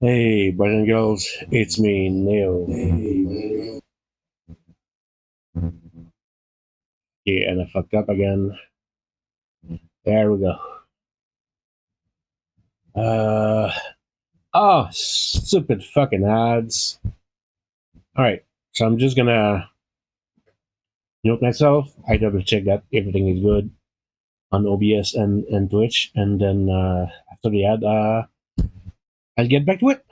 Hey, boys and girls, it's me, Neil. Yeah, and I fucked up again. There we go. Uh, stupid fucking ads. Alright, so I'm just gonna mute myself. I double check that everything is good on OBS and Twitch, and then after the ad, I'll get back to it.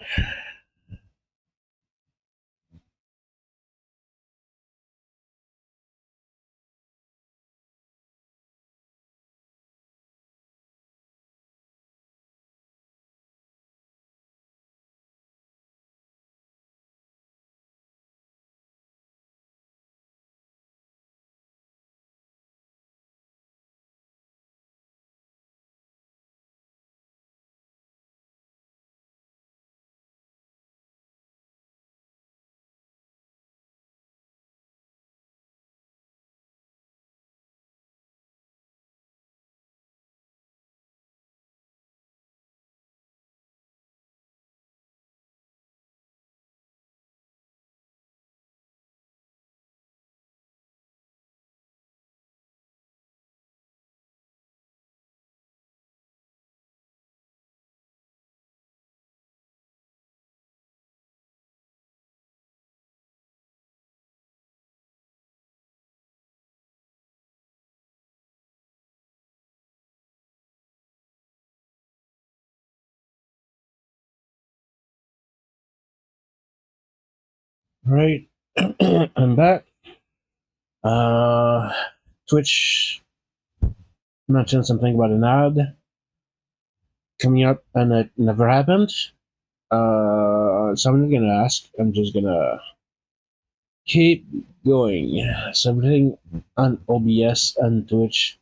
Alright, I'm back. Uh, Twitch mentioned something about an ad coming up, and it never happened. So I'm not gonna ask. I'm just gonna keep going. So everything on OBS and Twitch.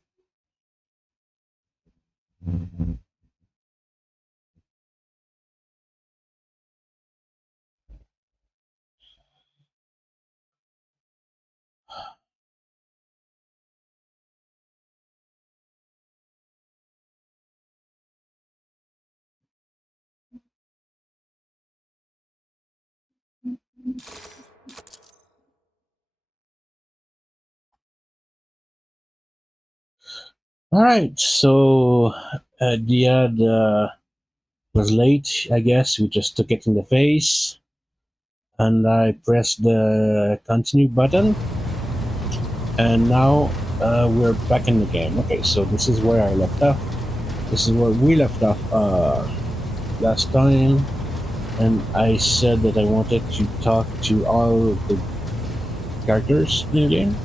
All right. So the ad was late. I guess we just took it in the face, and I pressed the continue button, and now we're back in the game. Okay. So this is where I left off. This is where we left off last time. And I said that I wanted to talk to all the characters in the game.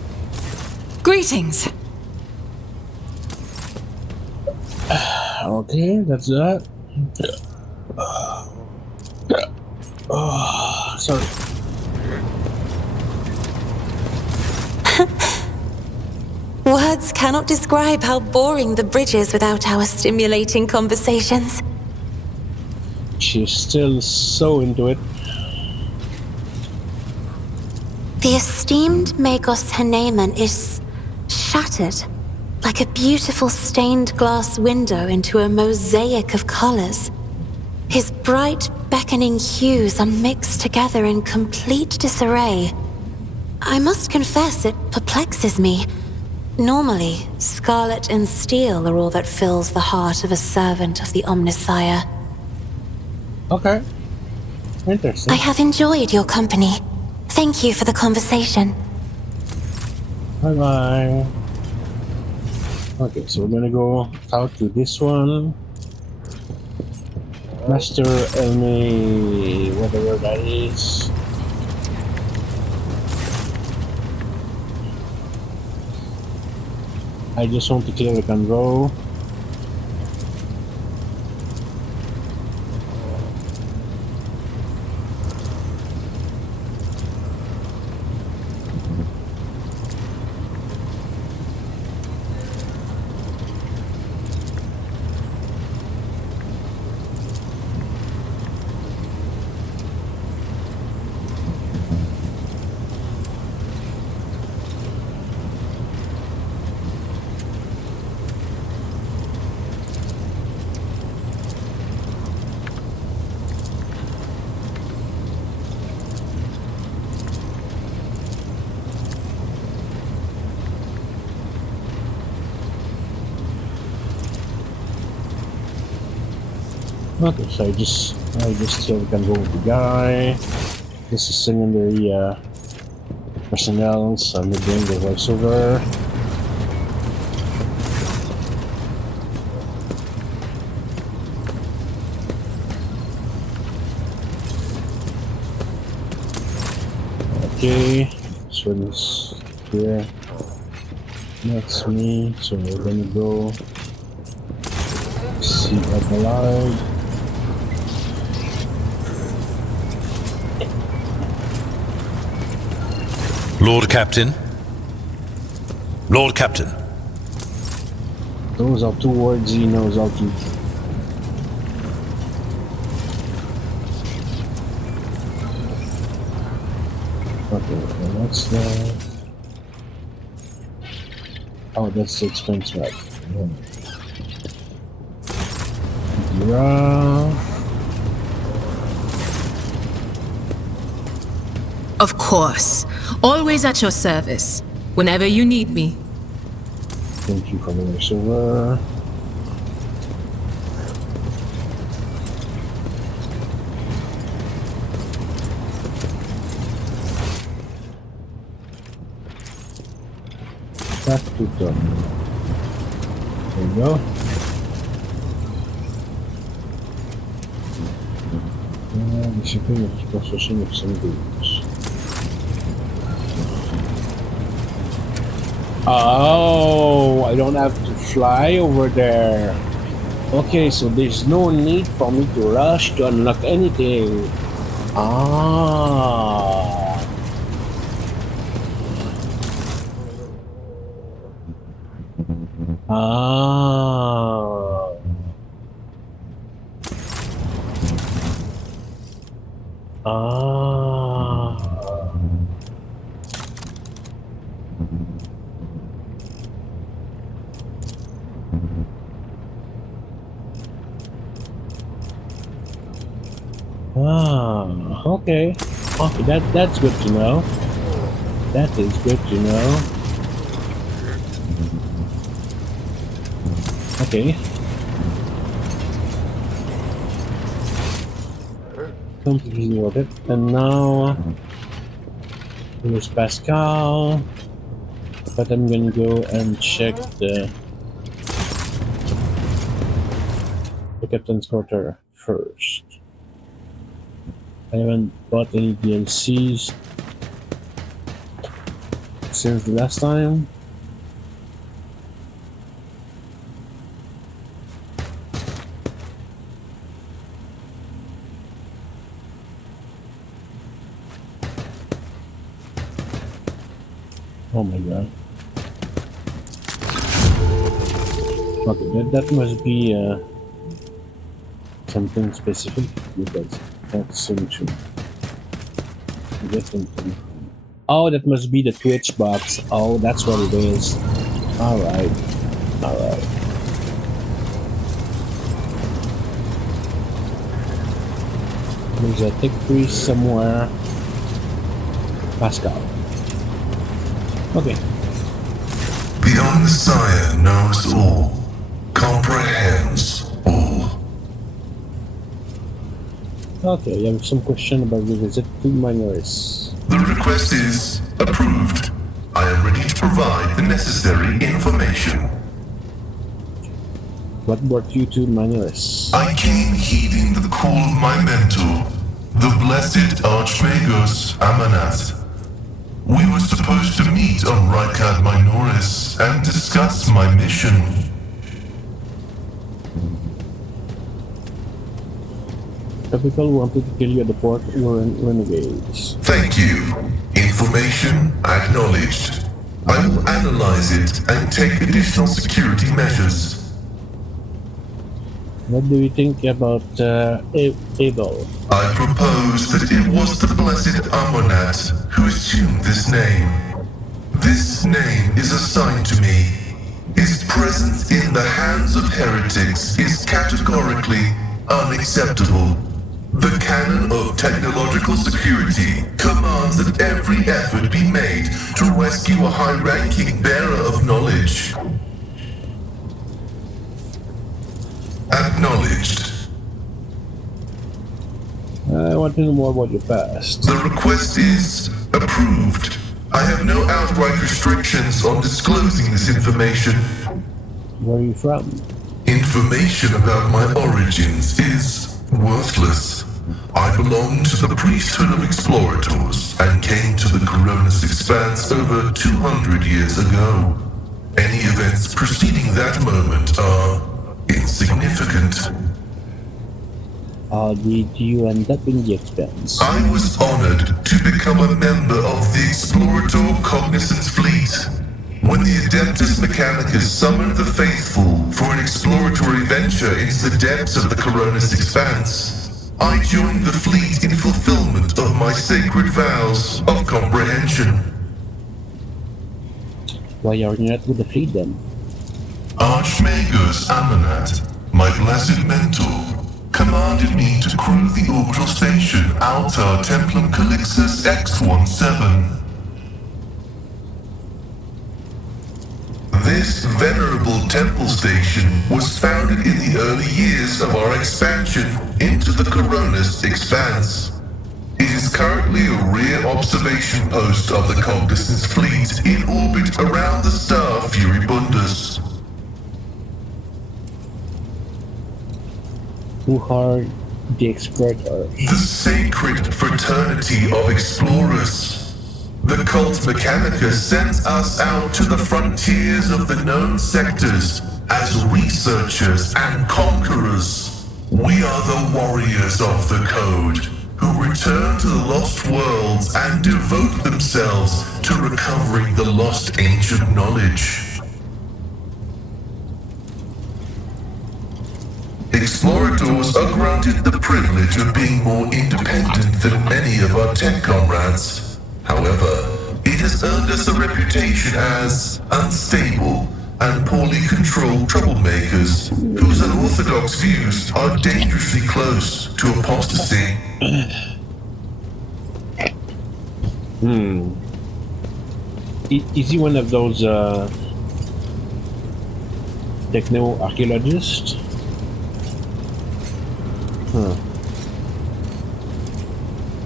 Greetings! Okay, that's that. Oh, sorry. Words cannot describe how boring the bridge is without our stimulating conversations. She's still so into it. The esteemed Magos Haneman is shattered, like a beautiful stained glass window into a mosaic of colors. His bright, beckoning hues are mixed together in complete disarray. I must confess it perplexes me. Normally, scarlet and steel are all that fills the heart of a servant of the Omnissiah. Okay. Interesting. I have enjoyed your company. Thank you for the conversation. Bye bye. Okay, so we're gonna go talk to this one. Master Elmi, whatever that is. I just want to clear the control. Okay, so I just still can go with the guy. This is secondary personnel, so I'm doing the voiceover. Okay, this one's here. That's me, so we're gonna go see Adelaide. Lord Captain. Lord Captain. Those are two words he knows how to. Okay, that's the. Oh, that's the expense right. Yeah. Of course. Always at your service. Whenever you need me. Thank you for the voiceover. Back to done. There you go. Discipline of possession of some goods. Oh, I don't have to fly over there. Okay, so there's no need for me to rush to unlock anything. Ah. Ah. Ah. Ah, okay. Okay, that's good to know. That is good to know. Okay. Completely ordered. And now here's Pascal. But I'm gonna go and check the captain's quarter first. I haven't bought any DLCs since the last time. Oh my god. Okay, that must be something specific because that's seem to get into. Oh, that must be the Twitch box. Oh, that's what it is. Alright. Alright. There's a tech priest somewhere. Pascal. Okay. The Omnissiah knows all, comprehends all. Okay, I have some question about the visit to Minoris. The request is approved. I am ready to provide the necessary information. What brought you to Minoris? I came heeding the call of my mentor, the blessed Archmagus Amanat. We were supposed to meet on Rykad Minoris and discuss my mission. The people who wanted to kill you at the port were renegades. Thank you. Information acknowledged. I will analyze it and take additional security measures. What do you think about Abel? I propose that it was the blessed Amonat who assumed this name. This name is assigned to me. His presence in the hands of heretics is categorically unacceptable. The canon of technological security commands that every effort be made to rescue a high-ranking bearer of knowledge. Acknowledged. want to know more about your past. The request is approved. I have no outright restrictions on disclosing this information. Where are you from? Information about my origins is worthless. I belong to the priesthood of explorators and came to the Coronis Expanse over 200 years ago. Any events preceding that moment are insignificant. How did you end up in the Expanse? I was honored to become a member of the Explorator Cognizance Fleet. When the Adeptus Mechanicus summoned the faithful for an exploratory venture into the depths of the Coronis Expanse, I joined the fleet in fulfillment of my sacred vows of comprehension. Why are you not with the fleet then? Archmagus Amanat, my blessed mentor, commanded me to crew the orbital station Altar Templum Calixus X-17. This venerable temple station was founded in the early years of our expansion into the Coronis Expanse. It is currently a rear observation post of the Cognizance Fleet in orbit around the star Furibundus. Who are the Explorators? The sacred fraternity of explorers. The cult Mechanicus sends us out to the frontiers of the known sectors as researchers and conquerors. We are the warriors of the code, who return to the lost worlds and devote themselves to recovering the lost ancient knowledge. Explorators are granted the privilege of being more independent than many of our tech comrades. However, it has earned us a reputation as unstable and poorly controlled troublemakers whose unorthodox views are dangerously close to apostasy. Is he one of those techno-archaeologists?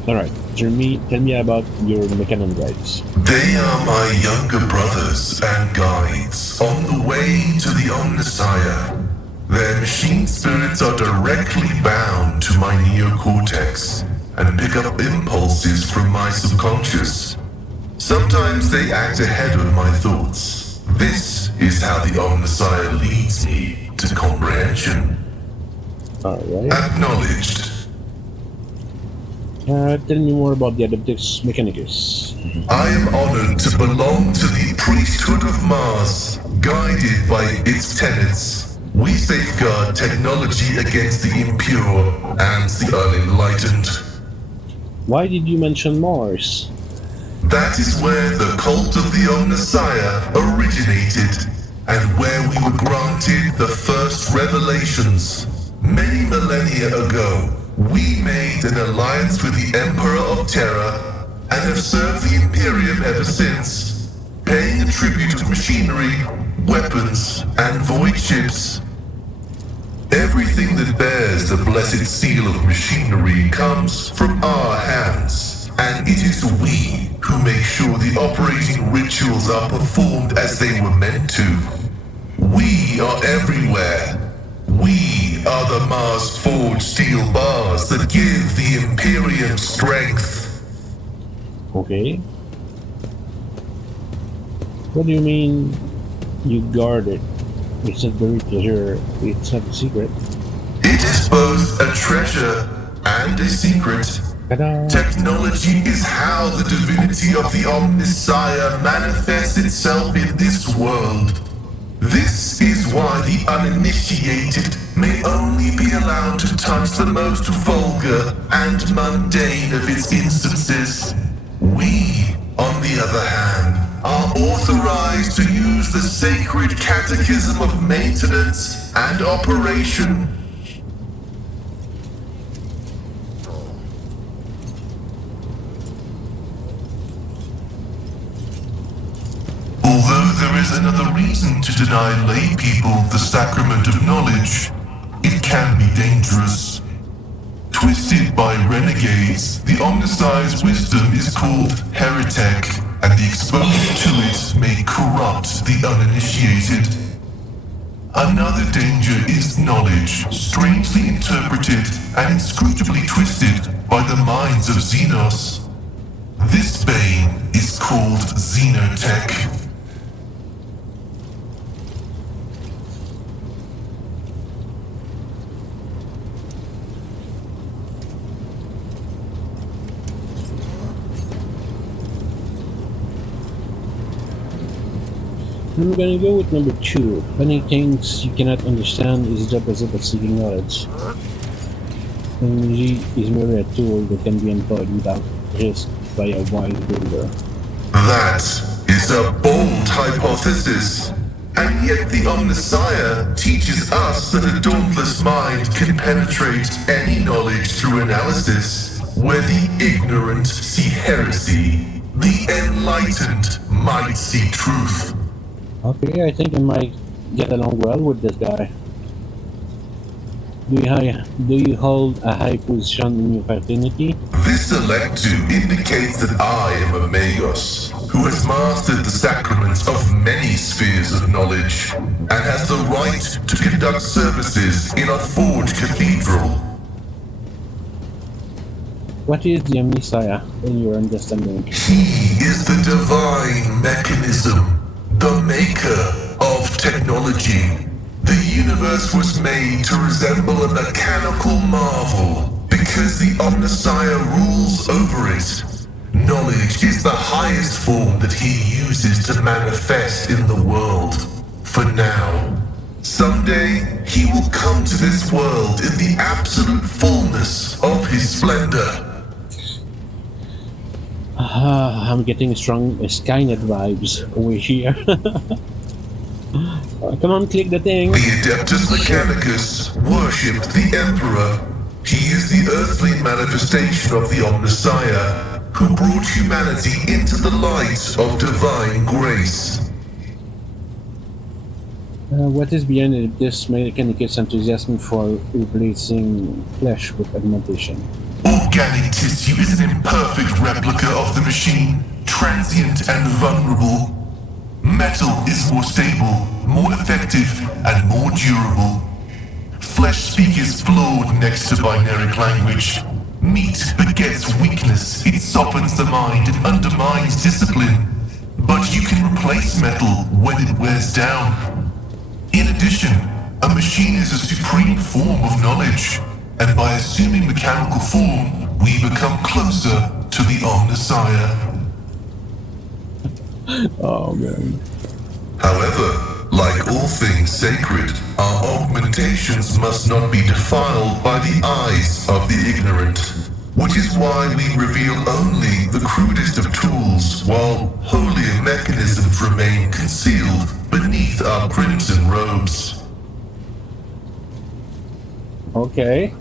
Alright, tell me about your mechanandrites. They are my younger brothers and guides on the way to the Omnissiah. Their machine spirits are directly bound to my neocortex and pick up impulses from my subconscious. Sometimes they act ahead of my thoughts. This is how the Omnissiah leads me to comprehension. Alright. Acknowledged. Tell me more about the Adeptus Mechanicus. I am honored to belong to the priesthood of Mars, guided by its tenets. We safeguard technology against the impure and the unenlightened. Why did you mention Mars? That is where the cult of the Omnissiah originated, and where we were granted the first revelations. Many millennia ago, we made an alliance with the Emperor of Terra and have served the Imperium ever since, paying a tribute of machinery, weapons, and void ships. Everything that bears the blessed seal of machinery comes from our hands, and it is we who make sure the operating rituals are performed as they were meant to. We are everywhere. We are the Mars-forged steel bars that give the Imperium strength. Okay. What do you mean you guard it? It's not very clear. It's not a secret. It is both a treasure and a secret. Ta-da! Technology is how the divinity of the Omnissiah manifests itself in this world. This is why the uninitiated may only be allowed to touch the most vulgar and mundane of its instances. We, on the other hand, are authorized to use the sacred catechism of maintenance and operation. Although there is another reason to deny lay people the sacrament of knowledge, it can be dangerous. Twisted by renegades, the Omnissiah's wisdom is called heretic, and the exposure to it may corrupt the uninitiated. Another danger is knowledge, strangely interpreted and inscrutably twisted by the minds of Xenos. This bane is called Xenotech. I'm gonna go with number 2. Finding things you cannot understand is the opposite of seeking knowledge. Technology is merely a tool that can be employed without risk by a wise builder. That is a bold hypothesis. And yet the Omnissiah teaches us that a dauntless mind can penetrate any knowledge through analysis, where the ignorant see heresy, the enlightened might see truth. Okay, I think I might get along well with this guy. Do you hold a high position in your fraternity? This electu indicates that I am a Magos, who has mastered the sacraments of many spheres of knowledge, and has the right to conduct services in a forged cathedral. What is the Messiah in your understanding? He is the divine mechanism, the maker of technology. The universe was made to resemble a mechanical marvel because the Omnissiah rules over it. Knowledge is the highest form that he uses to manifest in the world. For now. Someday, he will come to this world in the absolute fullness of his splendor. I'm getting strong Skynet vibes over here. Come on, click the thing. The Adeptus Mechanicus worship the Emperor. He is the earthly manifestation of the Omnissiah, who brought humanity into the light of divine grace. What is behind this Mechanicus enthusiasm for replacing flesh with augmentation? Organic tissue is an imperfect replica of the machine, transient and vulnerable. Metal is more stable, more effective, and more durable. Flesh speak is flawed next to binaric language. Meat begets weakness, it softens the mind and undermines discipline. But you can replace metal when it wears down. In addition, a machine is a supreme form of knowledge, and by assuming mechanical form, we become closer to the Omnissiah. Oh man. However, like all things sacred, our augmentations must not be defiled by the eyes of the ignorant, which is why we reveal only the crudest of tools, while holier mechanisms remain concealed beneath our crimson robes. Okay.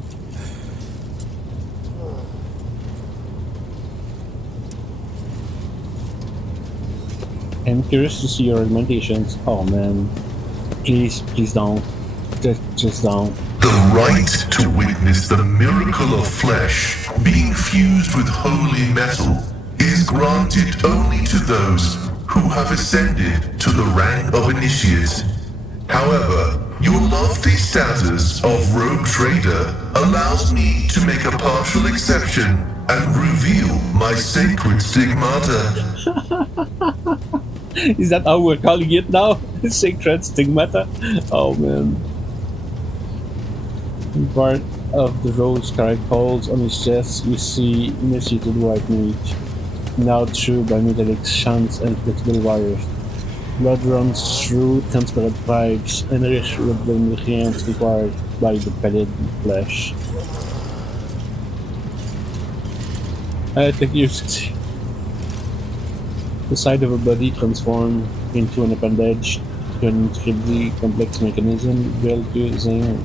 I'm curious to see your augmentations. Oh man. Please don't. Just don't. The right to witness the miracle of flesh being fused with holy metal is granted only to those who have ascended to the rank of initiate. However, your lofty status of rogue trader allows me to make a partial exception and reveal my sacred stigmata. Is that how we're calling it now? Sacred stigmata? Oh man. In part of the rose scarred holes on his chest, you see initiated white meat, gnawed through by metallic shunts and flexible wires. Blood runs through transparent pipes, enriched with the nutrients required by the pellet flesh. I think you succeed. The side of a body transformed into an appendage to an incredibly complex mechanism built using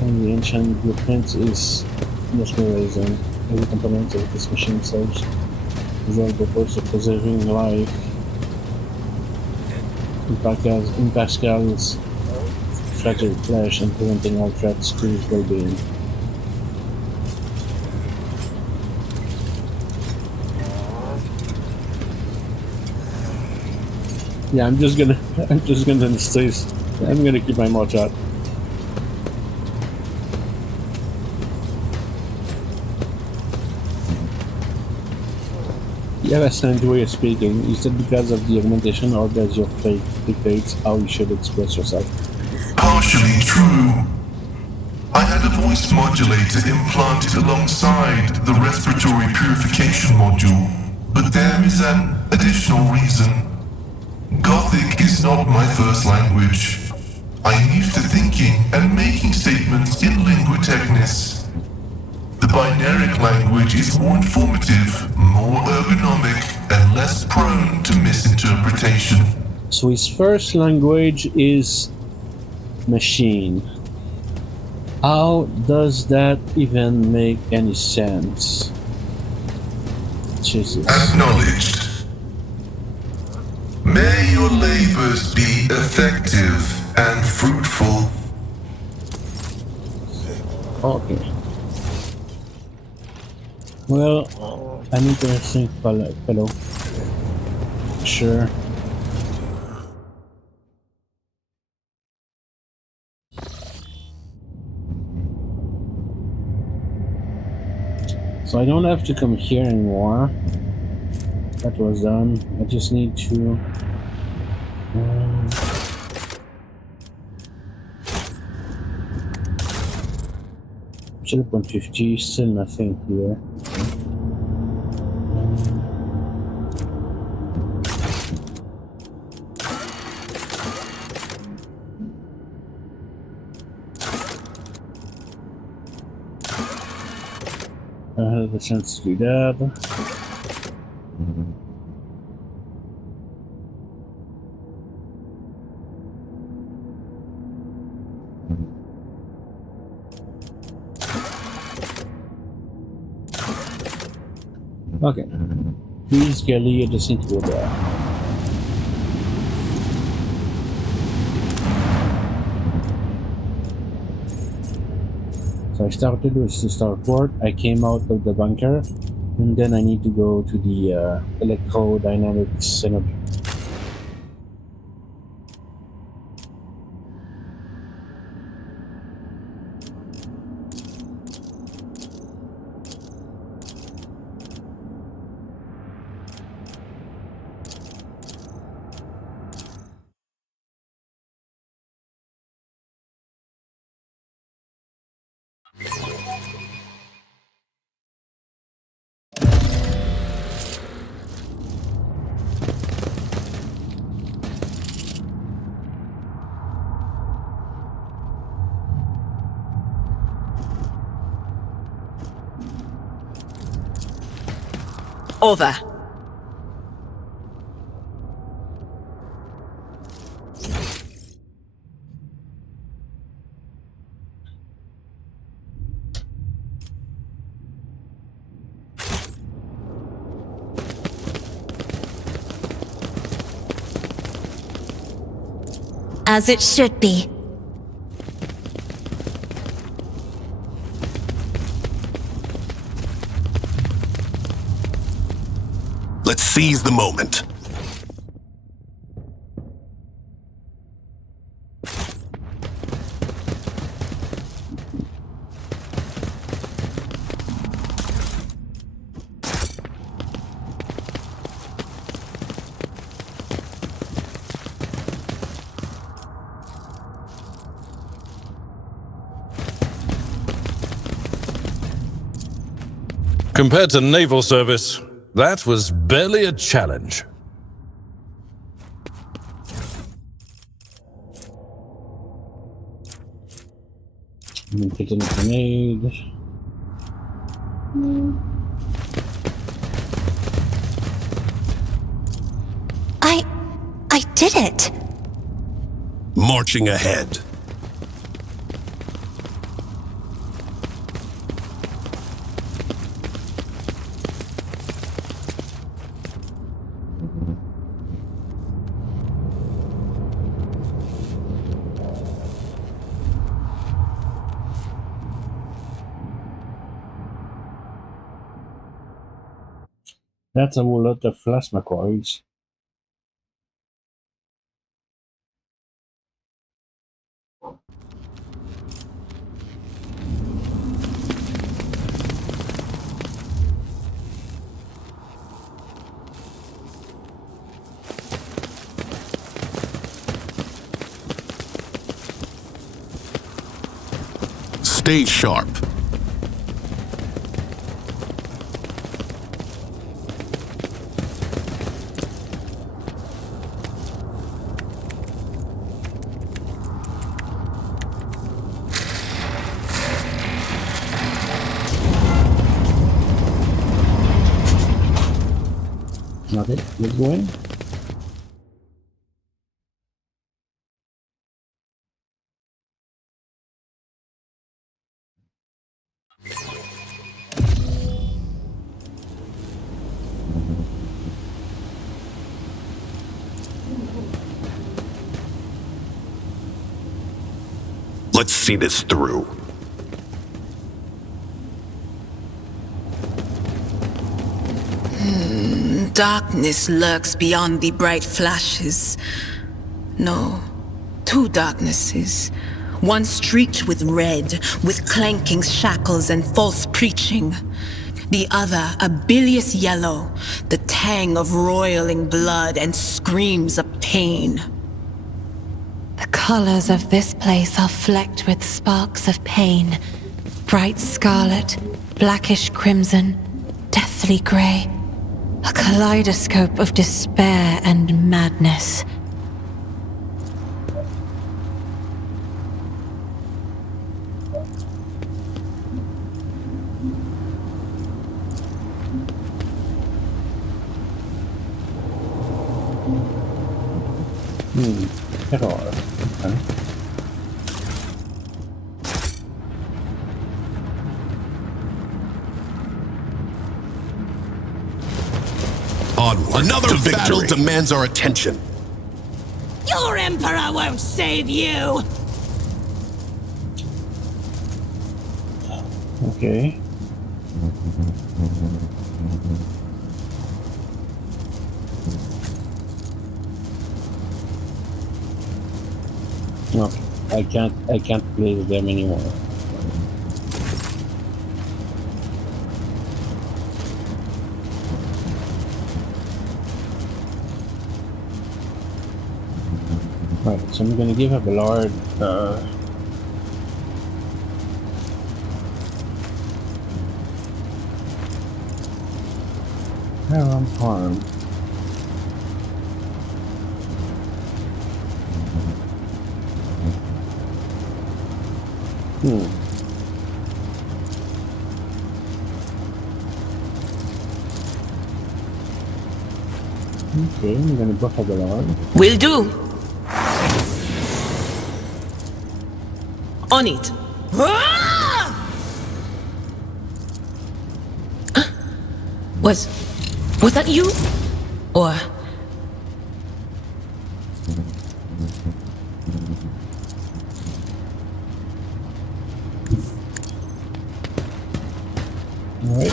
the ancient blueprints is mesmerizing. Every component of this machine serves the purpose of preserving life in Pascal's fragile flesh and preventing all threats to his well-being. Yeah, I'm just gonna stay. I'm gonna keep my mouth shut. You have a strange way of speaking. Is it because of the augmentation, or does your fate dictates how you should express yourself? Partially true. I had a voice modulator implanted alongside the respiratory purification module, but there is an additional reason. Gothic is not my first language. I'm used to thinking and making statements in lingua technis. The binaric language is more informative, more ergonomic, and less prone to misinterpretation. So his first language is machine. How does that even make any sense? Jesus. Acknowledged. May your labors be effective and fruitful. Okay. Well, an interesting fellow. Sure. So I don't have to come here anymore. That was done. I just need to... Should have 150, still nothing here. I had the chance to do that. Okay. Please, Kelly, I just need to go there. So I started with the starport, I came out of the bunker, and then I need to go to the electrodynamic center. Over. As it should be. Let's seize the moment. Compared to naval service, that was barely a challenge. I'm getting a grenade. I did it! Marching ahead. That's a whole lot of plasma coils. Stay sharp. Not it. Let's go in. Let's see this through. Darkness lurks beyond the bright flashes. No, two darknesses. One streaked with red, with clanking shackles and false preaching. The other a bilious yellow, the tang of roiling blood and screams of pain. The colors of this place are flecked with sparks of pain. Bright scarlet, blackish crimson, deathly gray. A kaleidoscope of despair and madness. Terror. Okay. Onward. Another battle demands our attention. Your Emperor won't save you! Okay. No, I can't place them anymore. Right, so I'm gonna give a Ballard harm. Okay, I'm gonna buff a Ballard. Will do. On it. Was that you? Or... Alright.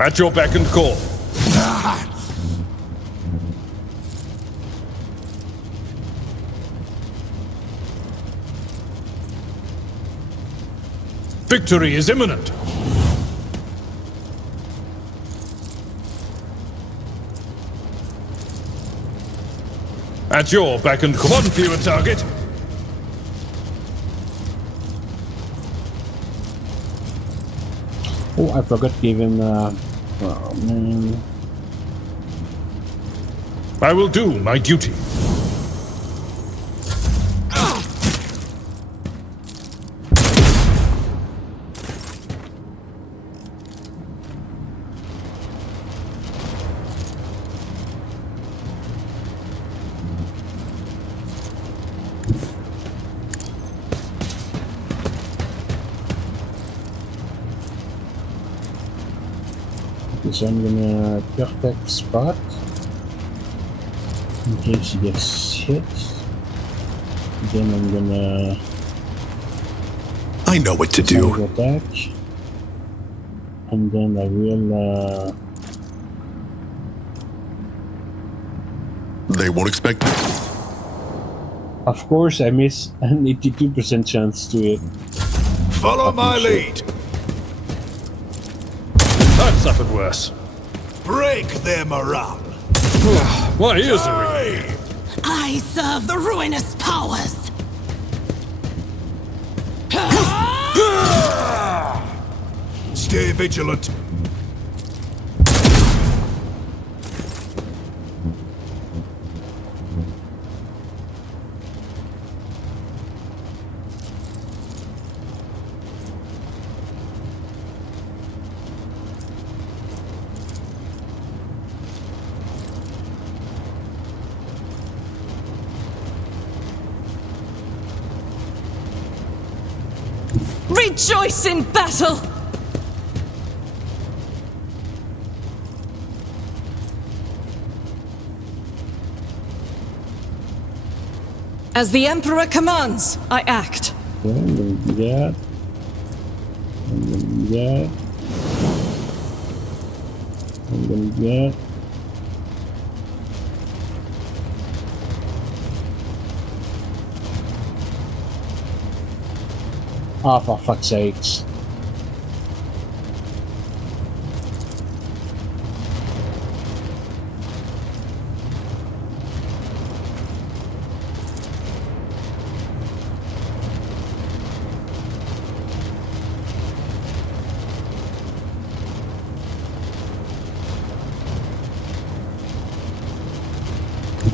At your beck and call. Victory is imminent. At your beck and call. One fewer target. Oh, I forgot to give him oh man. I will do my duty. So I'm gonna perfect spot in case he gets hit. Then I'm gonna I know what to do. attack, and then I will They won't expect Of course, I miss an 82% chance to it. Follow my shit. lead. I've suffered worse. Break their morale. Why is it? Aye. I serve the ruinous powers. Stay vigilant. Rejoice in battle! As the Emperor commands, I act. Okay, I'm gonna do that. I'm gonna do that. I'm gonna do that. Oh, for fuck's sakes.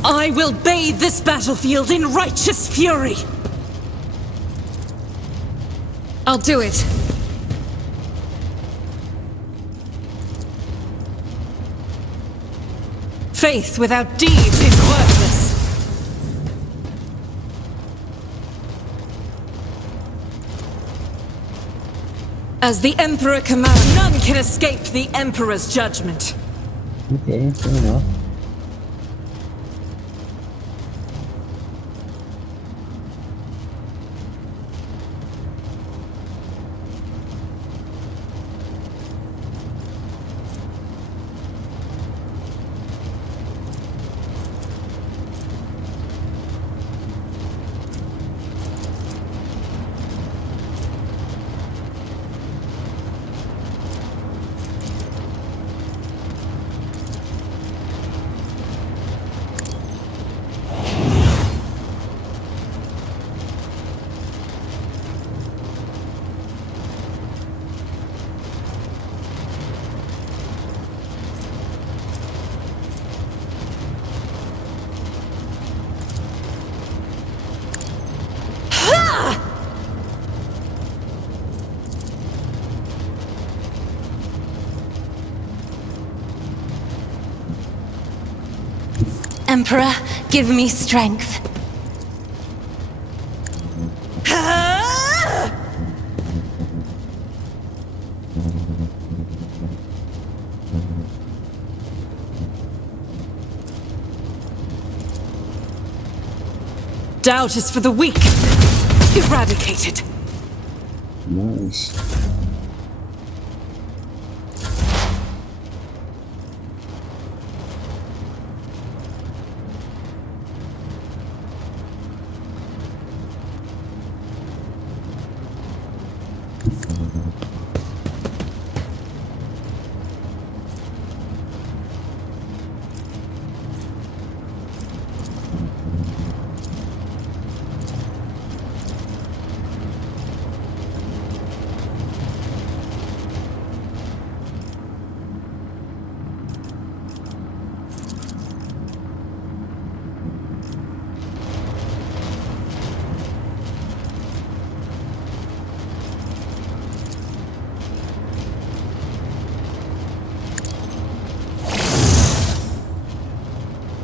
I will bathe this battlefield in righteous fury! I'll do it. Faith without deeds is worthless. As the Emperor commands, none can escape the Emperor's judgment. Okay, fair enough. Emperor, give me strength. Doubt is for the weak. Eradicated. Nice.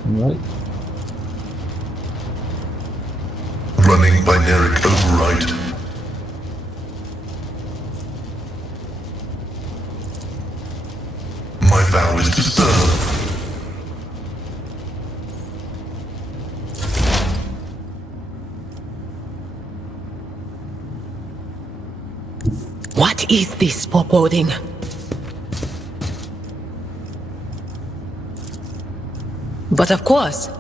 Right. Running binaric override. My vow is to serve. What is this foreboding? But of course,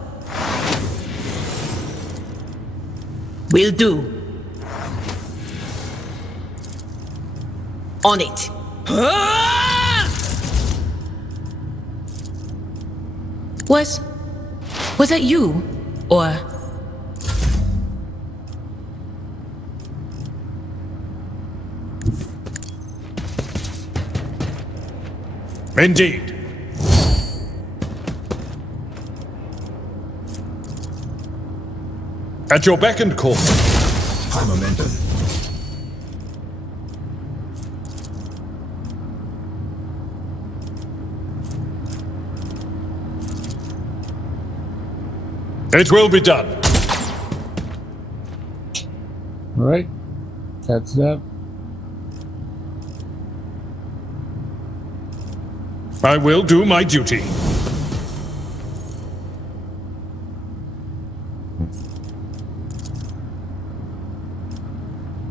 Will do. On it. Was that you? Or... Indeed. At your beck and call. High momentum. It will be done. Alright, that's that. I will do my duty.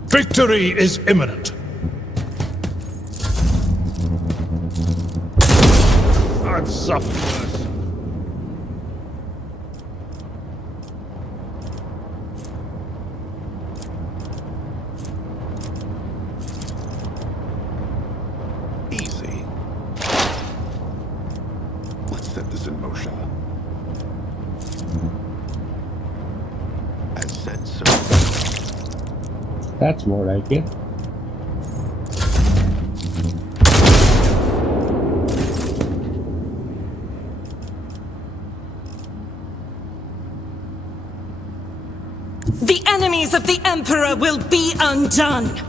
Victory is imminent. I've suffered worse. Easy. Let's set this in motion. As said, so. That's more like it. The enemies of the Emperor will be undone!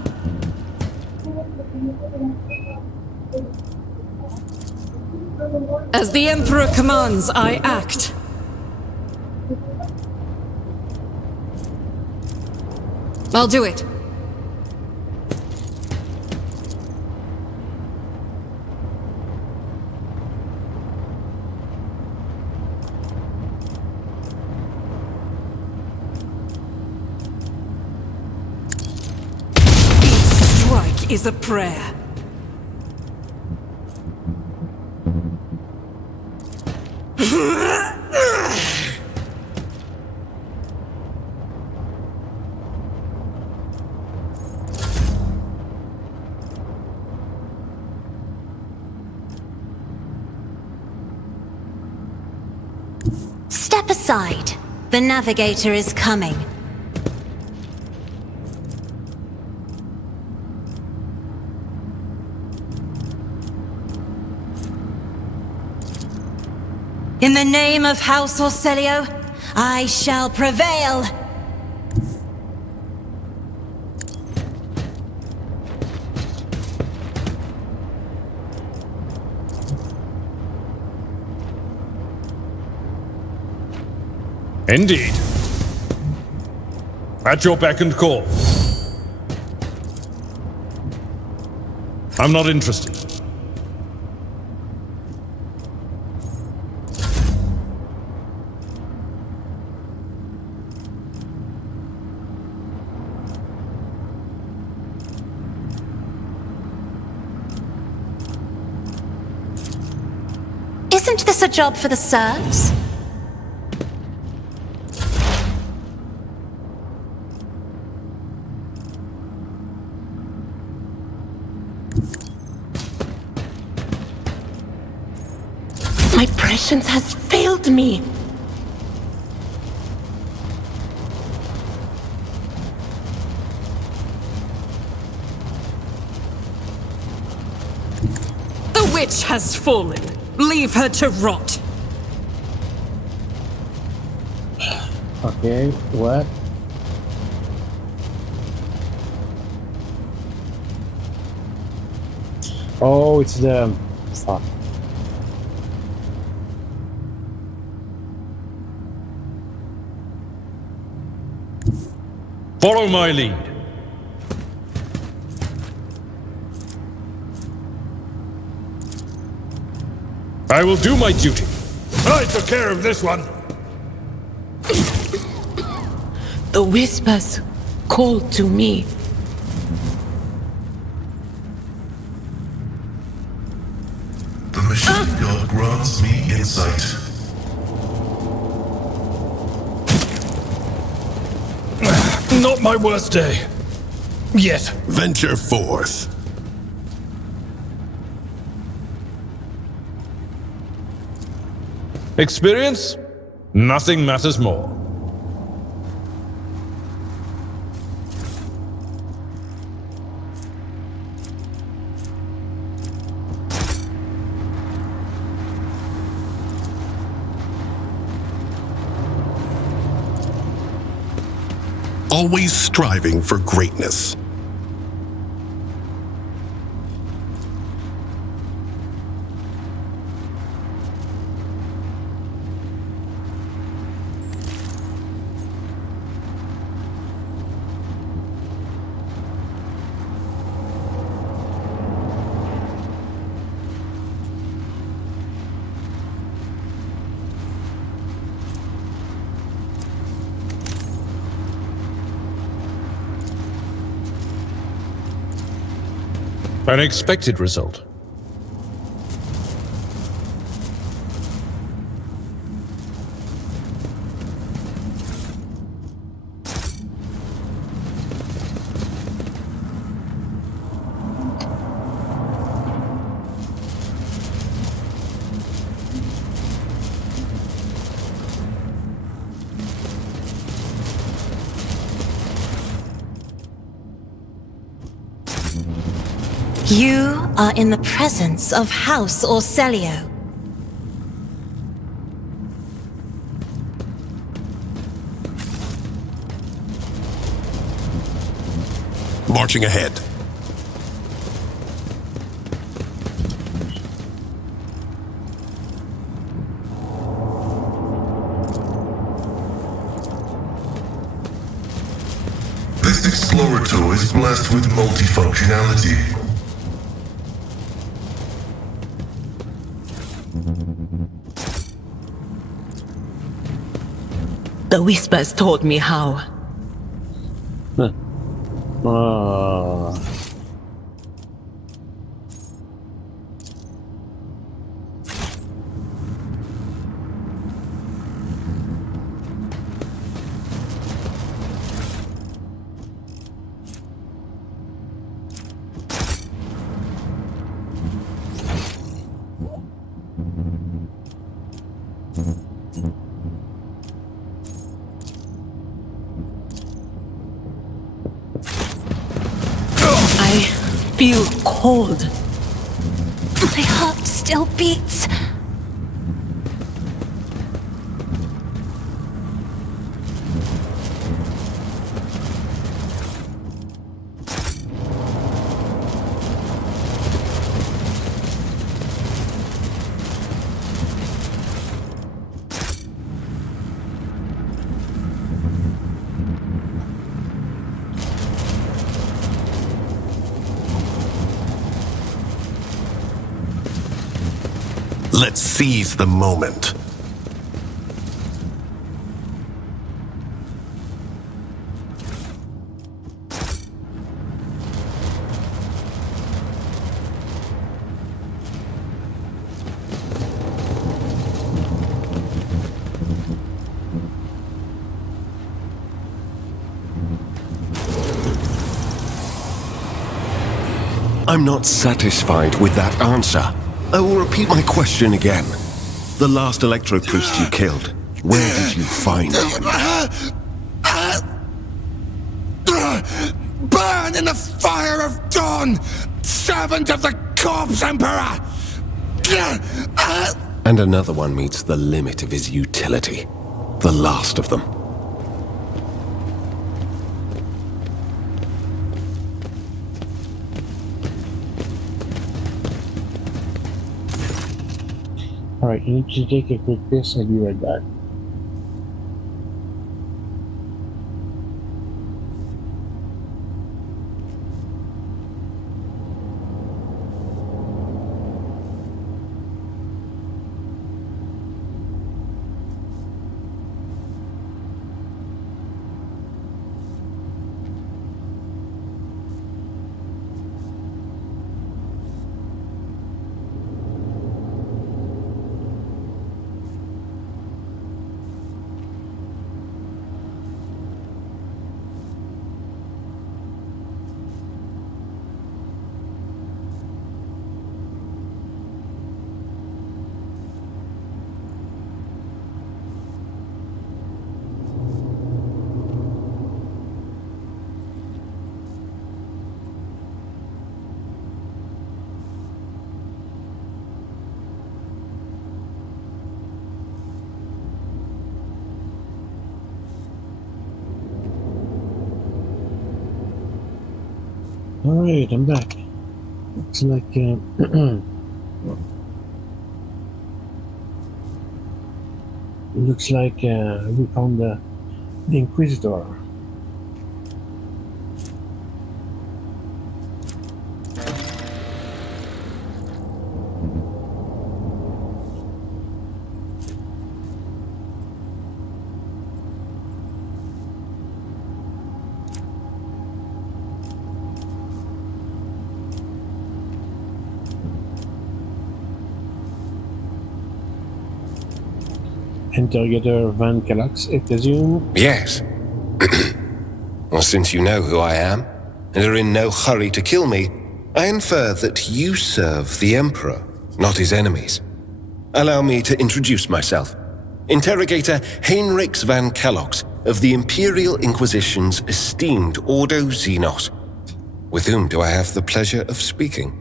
As the Emperor commands, I act. I'll do it. Each strike is a prayer. Step aside. The navigator is coming. In the name of House Orselio, I shall prevail! Indeed. At your beck and call. I'm not interested. Isn't this a job for the serfs? My prescience has failed me. The witch has fallen. Leave her to rot. Okay, what? Oh, it's the... Fuck. Follow my lead. I will do my duty. I took care of this one. The whispers called to me. The machine god grants me insight. Not my worst day. Yet. Venture forth. Experience? Nothing matters more. Always striving for greatness. An expected result. You are in the presence of House Orcelio. Marching ahead. This Explorator is blessed with multifunctionality. The whispers taught me how. Ah. I feel cold. My heart still beats. Let's seize the moment. I'm not satisfied with that answer. I will repeat my question again. The last Electro Priest you killed, where did you find him? Burn in the fire of dawn, servant of the Corpse Emperor! And another one meets the limit of his utility. The last of them. Alright, you need to take a quick piss. I'll be right back. Alright, I'm back. Looks like looks like we found the Inquisitor. Interrogator Van Calox, I presume. Yes. Well, since you know who I am, and are in no hurry to kill me, I infer that you serve the Emperor, not his enemies. Allow me to introduce myself. Interrogator Heinrichs Van Calox of the Imperial Inquisition's esteemed Ordo Xenos. With whom do I have the pleasure of speaking?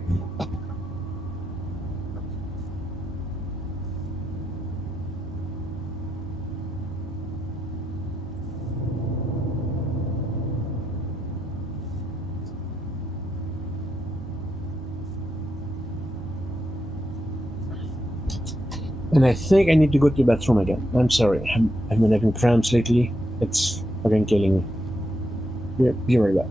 And I think I need to go to the bathroom again. I'm sorry, I've been having cramps lately. It's fucking killing me. Be right back.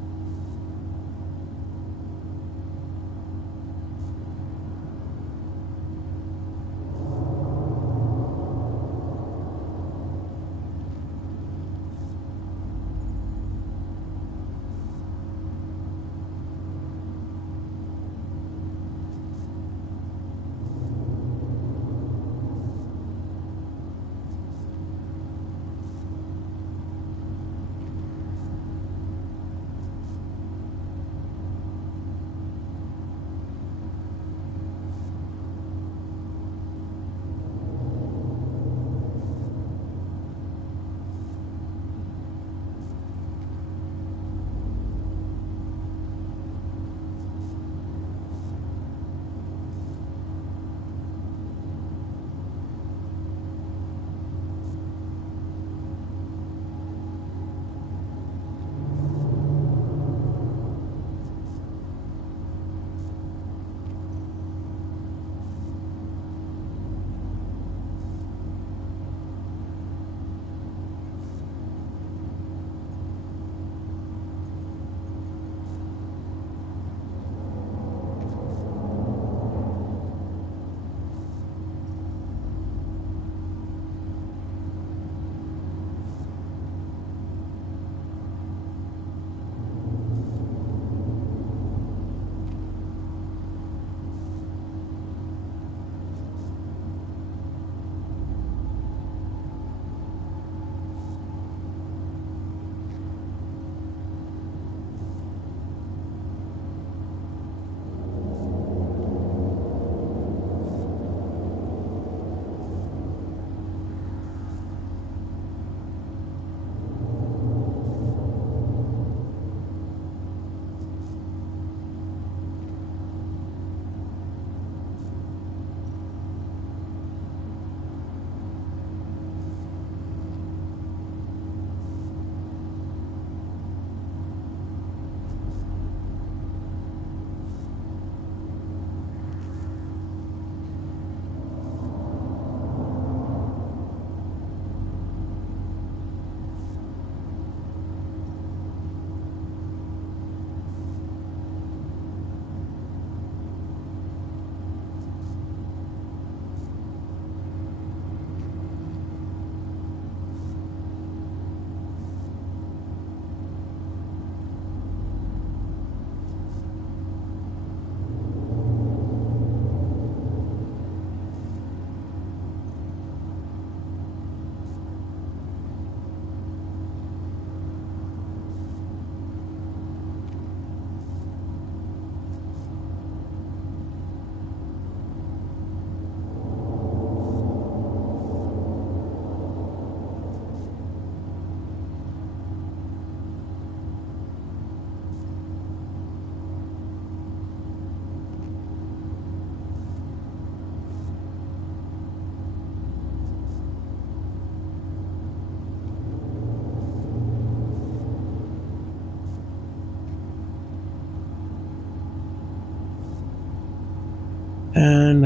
And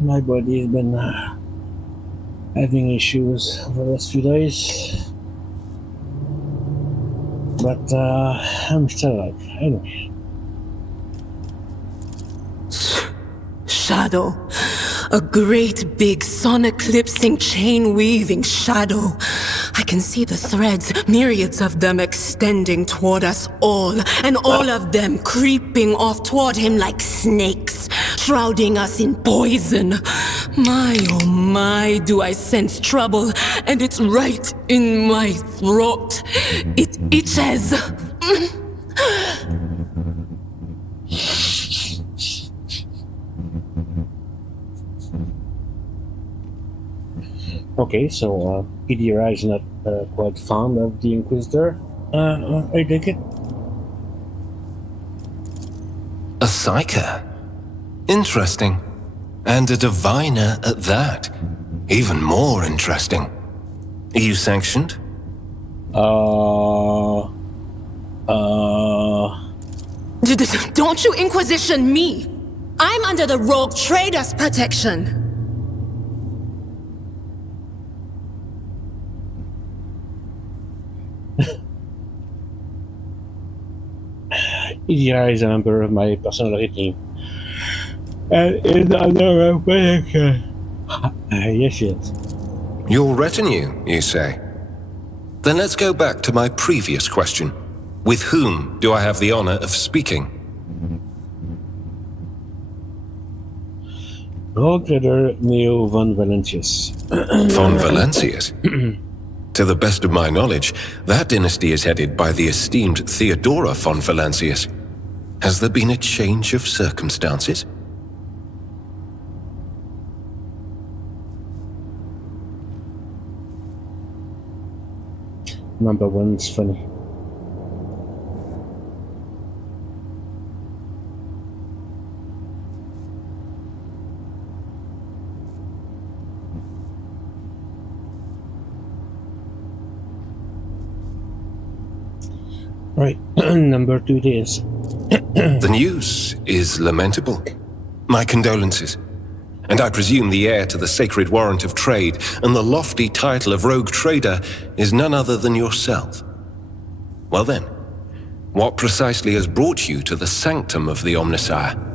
my body has been having issues over the last few days. But I'm still alive. Anyway. Shadow. A great big sun-eclipsing, chain-weaving shadow. I can see the threads, myriads of them extending toward us all, and all of them creeping off toward him like snakes, shrouding us in poison. My, oh my, do I sense trouble, and it's right in my throat. It itches. Okay, so Idira is not quite fond of the Inquisitor. I take it. A psyker? Interesting. And a diviner at that. Even more interesting. Are you sanctioned? Don't you Inquisition me! I'm under the Rogue Trader's protection! Idira is a member of my personal team. And is under my protection. Yes, she is. Your retinue, you say? Then let's go back to my previous question. With whom do I have the honor of speaking? Rogue Trader Neo von Valentius. Von Valentius? To the best of my knowledge, that dynasty is headed by the esteemed Theodora von Valentius. Has there been a change of circumstances? Number one's funny. Right, number 2 it is. The news is lamentable. My condolences. And I presume the heir to the sacred warrant of trade and the lofty title of Rogue Trader is none other than yourself. Well then, what precisely has brought you to the sanctum of the Omnissiah?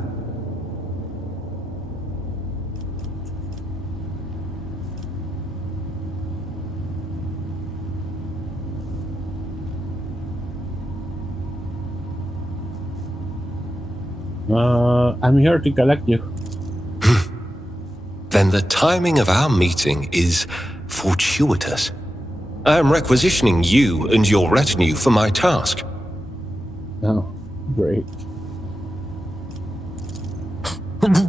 I'm here to collect you. Then the timing of our meeting is fortuitous. I am requisitioning you and your retinue for my task. Oh, great.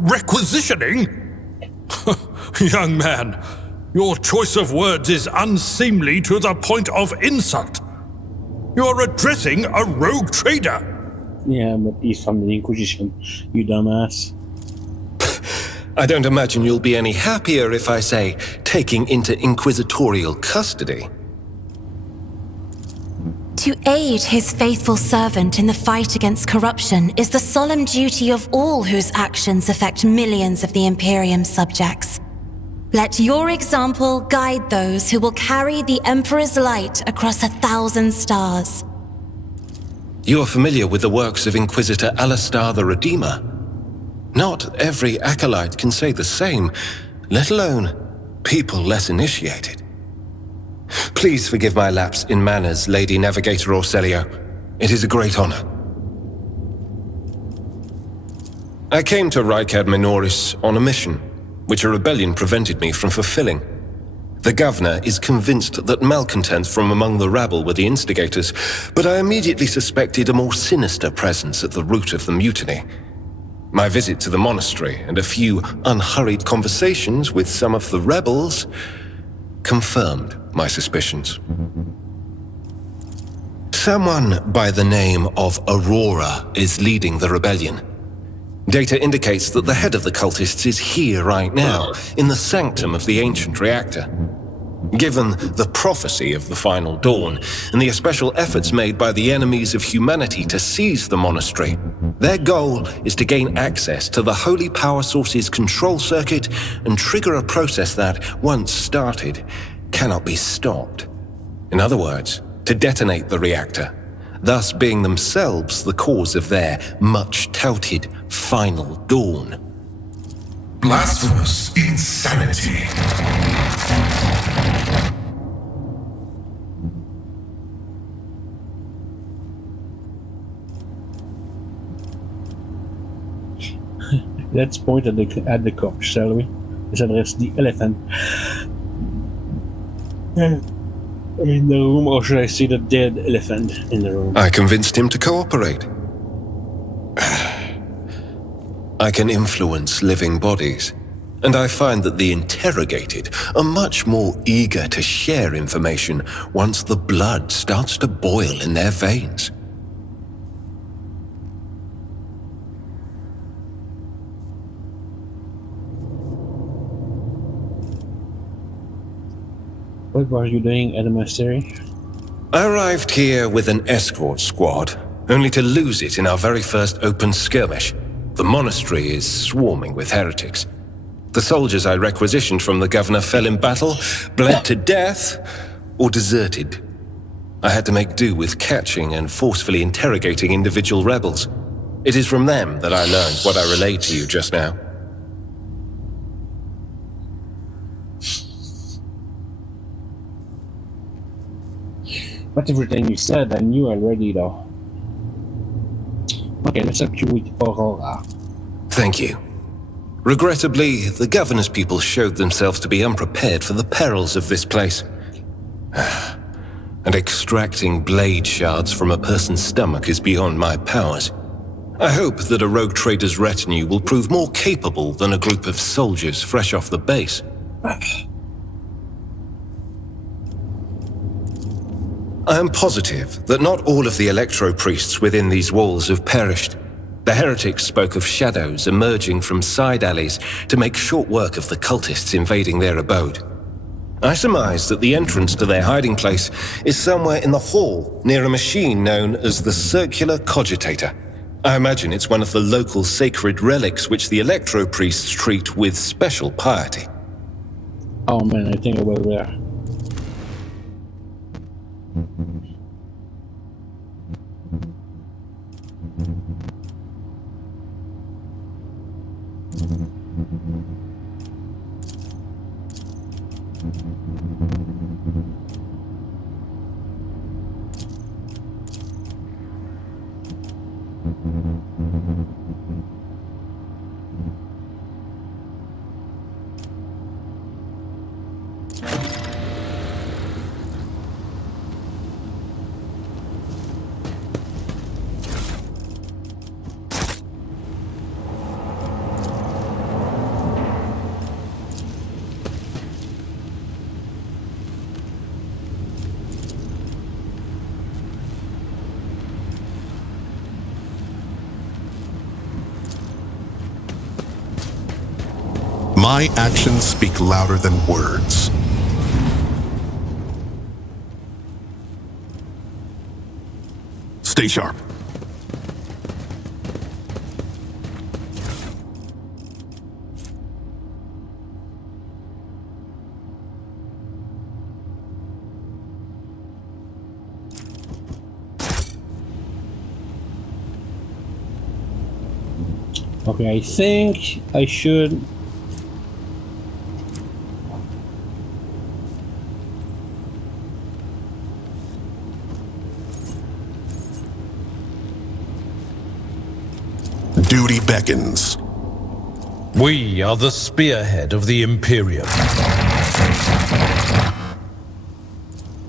Requisitioning? Young man, your choice of words is unseemly to the point of insult. You're addressing a rogue trader. Yeah, but he's from the Inquisition, you dumbass. I don't imagine you'll be any happier if I say taking into inquisitorial custody. To aid his faithful servant in the fight against corruption is the solemn duty of all whose actions affect millions of the Imperium's subjects. Let your example guide those who will carry the Emperor's light across 1,000 stars. You are familiar with the works of Inquisitor Alistar the Redeemer. Not every acolyte can say the same, let alone people less initiated. Please forgive my lapse in manners, Lady Navigator Orselio. It is a great honor. I came to Ricad Minoris on a mission, which a rebellion prevented me from fulfilling. The governor is convinced that malcontents from among the rabble were the instigators, but I immediately suspected a more sinister presence at the root of the mutiny. My visit to the monastery and a few unhurried conversations with some of the rebels confirmed my suspicions. Someone by the name of Aurora is leading the rebellion. Data indicates that the head of the cultists is here right now, in the sanctum of the ancient reactor. Given the prophecy of the final dawn and the special efforts made by the enemies of humanity to seize the monastery, their goal is to gain access to the holy power source's control circuit and trigger a process that, once started, cannot be stopped. In other words, to detonate the reactor, thus being themselves the cause of their much-touted final dawn. Blasphemous insanity. Let's point at the corpse, shall we? Let's address the elephant. In the room, or should I see the dead elephant in the room? I convinced him to cooperate. I can influence living bodies, and I find that the interrogated are much more eager to share information once the blood starts to boil in their veins. What were you doing at the monastery? I arrived here with an escort squad, only to lose it in our very first open skirmish. The monastery is swarming with heretics. The soldiers I requisitioned from the governor fell in battle, bled to death, or deserted. I had to make do with catching and forcefully interrogating individual rebels. It is from them that I learned what I relayed to you just now. But everything you said, I knew already, though. Okay, let's up you with Aurora. Thank you. Regrettably, the governor's people showed themselves to be unprepared for the perils of this place. And extracting blade shards from a person's stomach is beyond my powers. I hope that a rogue trader's retinue will prove more capable than a group of soldiers fresh off the base. I am positive that not all of the electro-priests within these walls have perished. The heretics spoke of shadows emerging from side alleys to make short work of the cultists invading their abode. I surmise that the entrance to their hiding place is somewhere in the hall near a machine known as the Circular Cogitator. I imagine it's one of the local sacred relics which the electro-priests treat with special piety. Oh man, I think I was there. My actions speak louder than words. Stay sharp. Okay, I think I should... Duty beckons. We are the spearhead of the Imperium.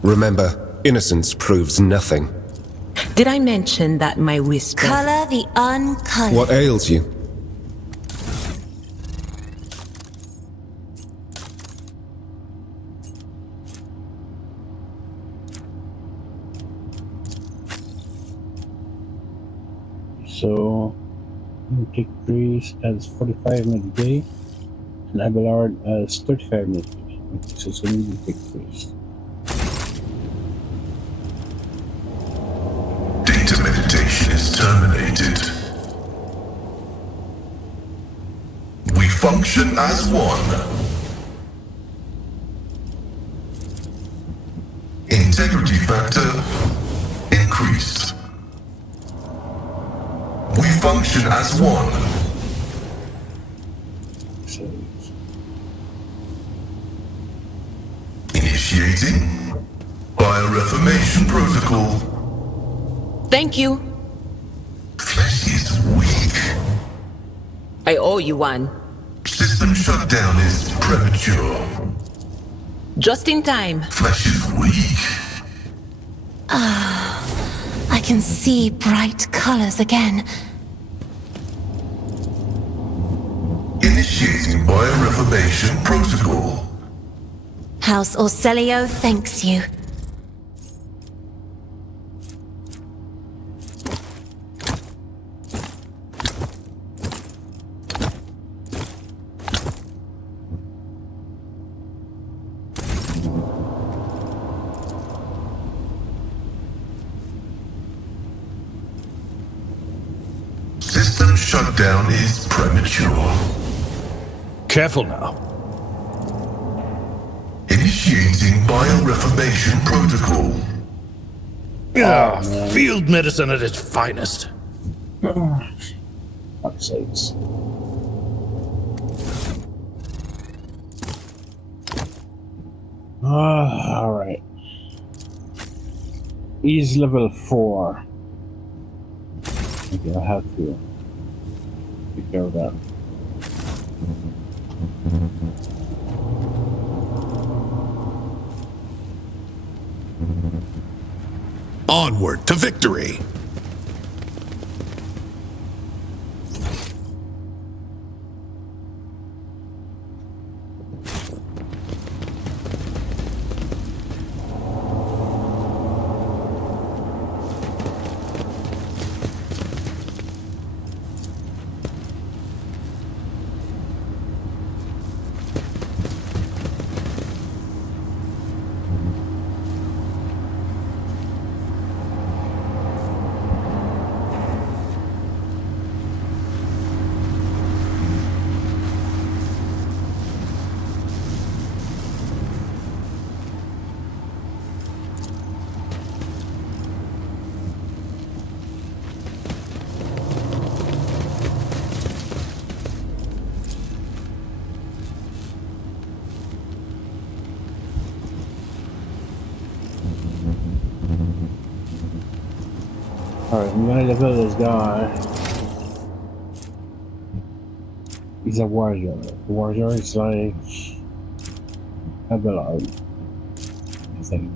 Remember, innocence proves nothing. Did I mention that my whisper... Color the uncolored. What ails you? So, Tick Breeze has 45 minutes a day, and Abelard has 35 minutes a day. So we need to take first. Data meditation is terminated. We function as one. Integrity factor increased. We function as one. Initiating bioreformation protocol. Thank you. Flesh is weak. I owe you one. System shutdown is premature. Just in time. Flesh is weak. I can see bright colors again. Initiating bioreformation protocol. House Orselio thanks you. System shutdown is premature. Careful now. Initiating bioreformation protocol. Field medicine at its finest. Fuck's sakes. Alright. He's level 4. Okay, I have to take care of that. Onward to victory! Alright, I'm gonna level this guy. He's a warrior. The warrior is like a below, I think.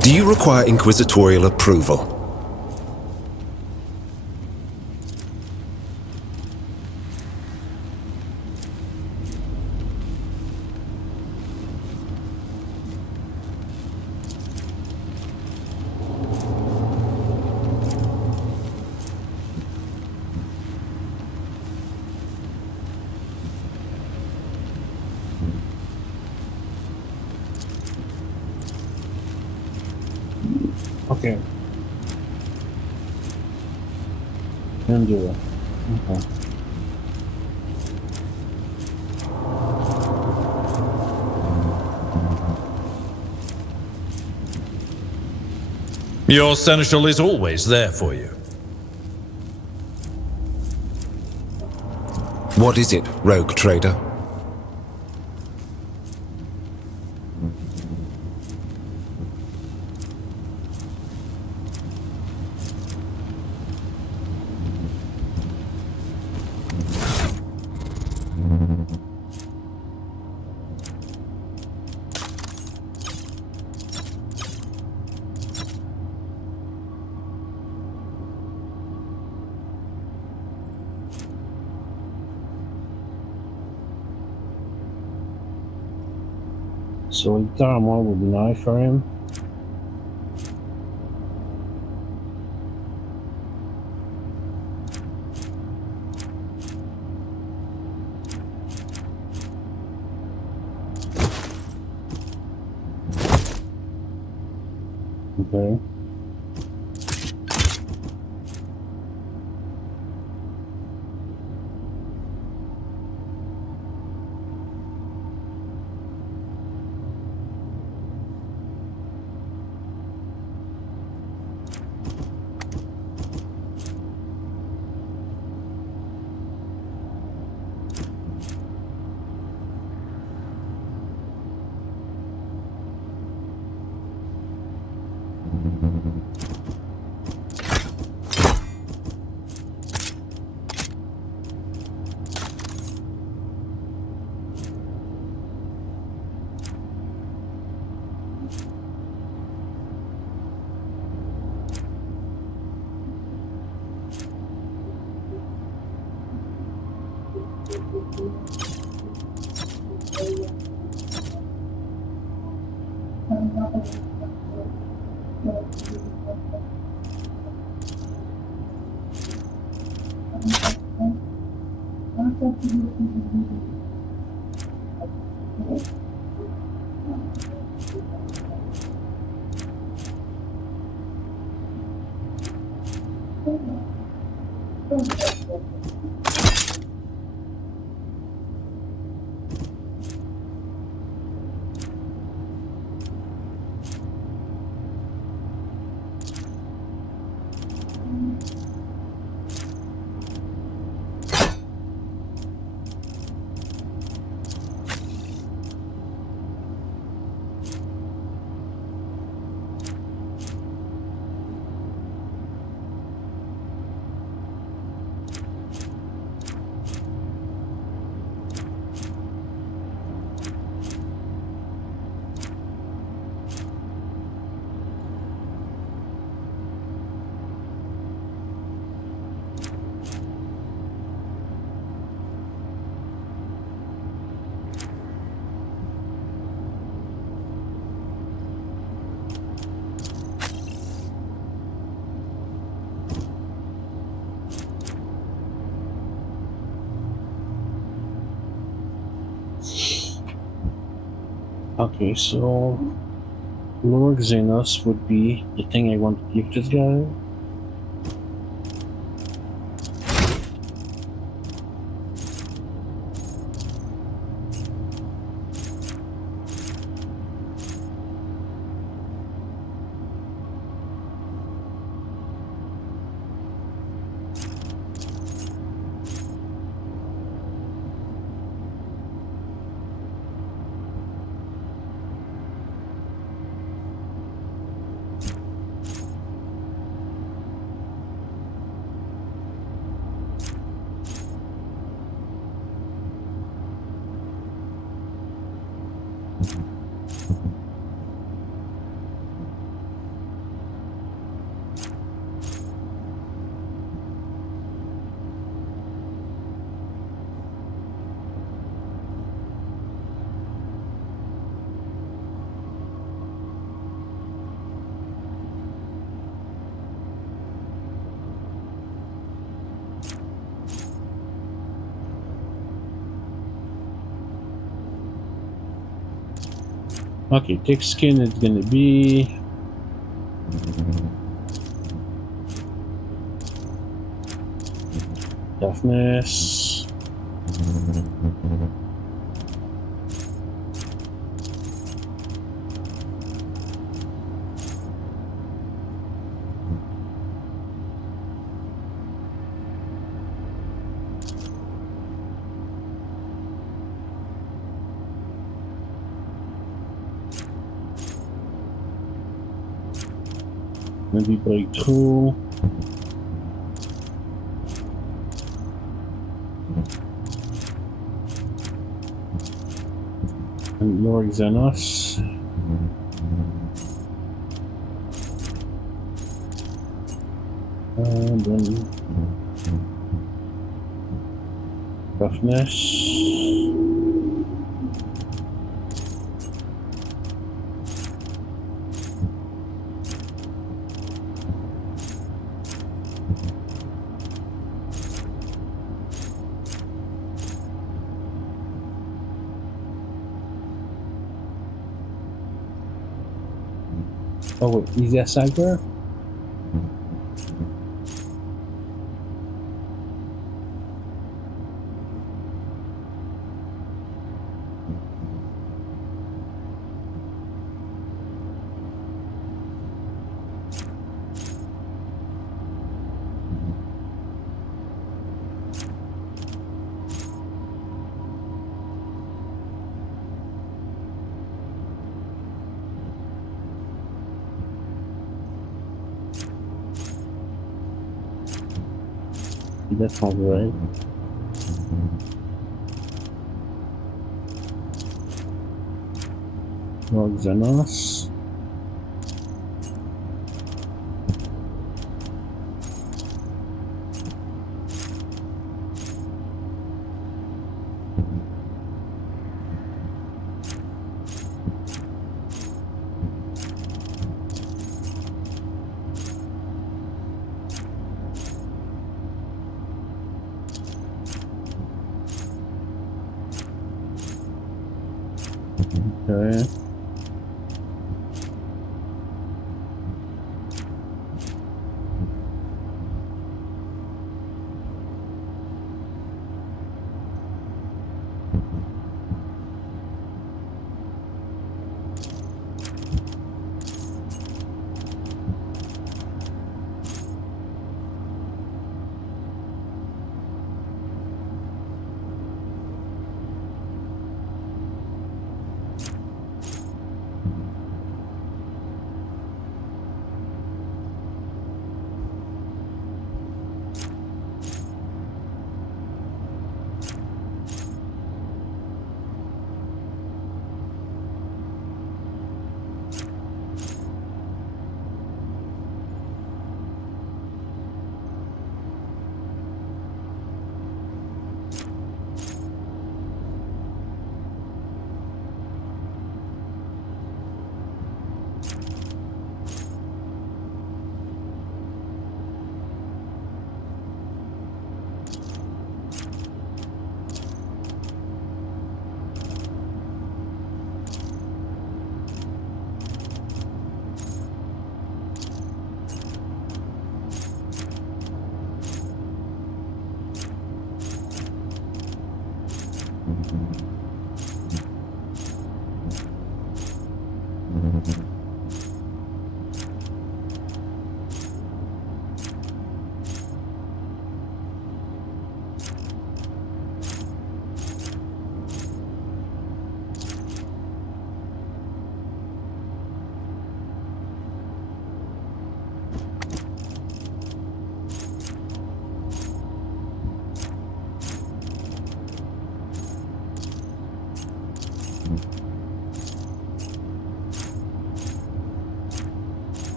Do you require inquisitorial approval? Okay. Can do it. Okay. Your seneschal is always there for you. What is it, rogue trader? Solid armor would be nice for him. Okay. Okay, so Lord Xenos would be the thing I want to give to the guy. Okay, thick skin is gonna be toughness. Maybe breakthrough. And Lord Xenos. And then toughness. Oh wait, is there a cipher? That sounds right. Log Xenos. Okay.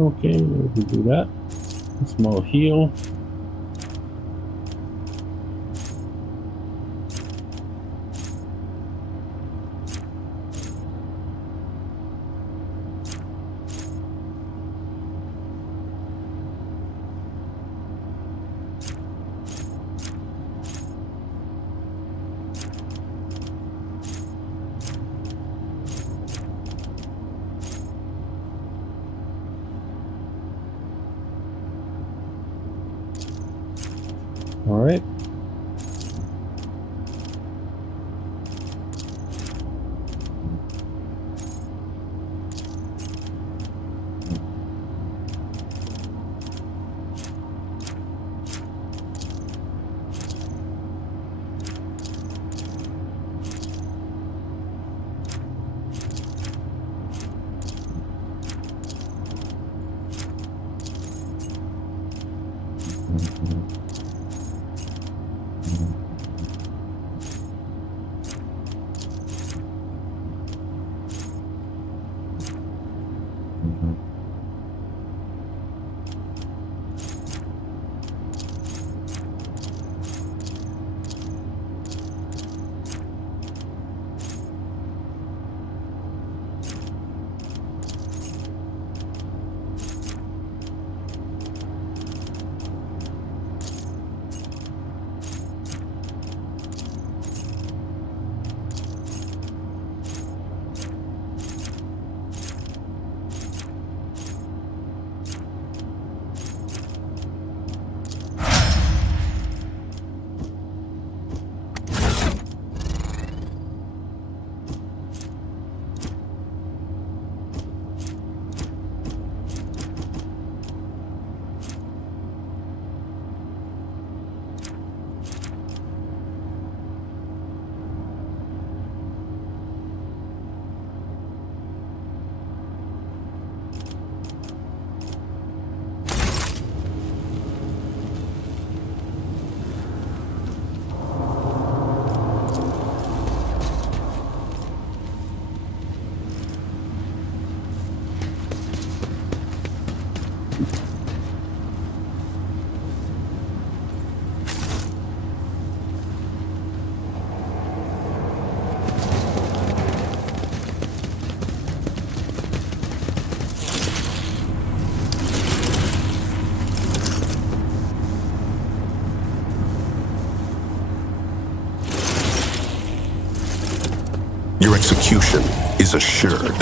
Okay, we do that. Small heal. All right. Your execution is assured.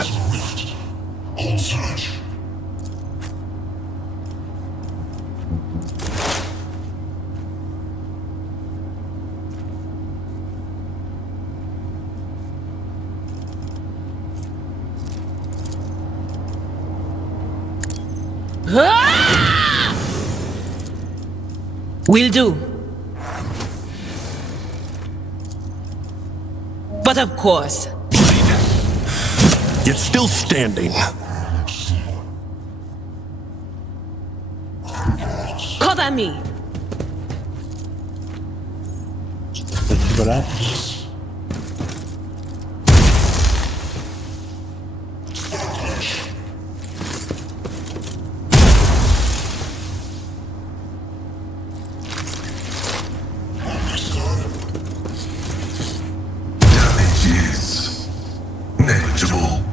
Will do. But of course. Yet still standing. Cover me. Thank you for that. Damage is negligible.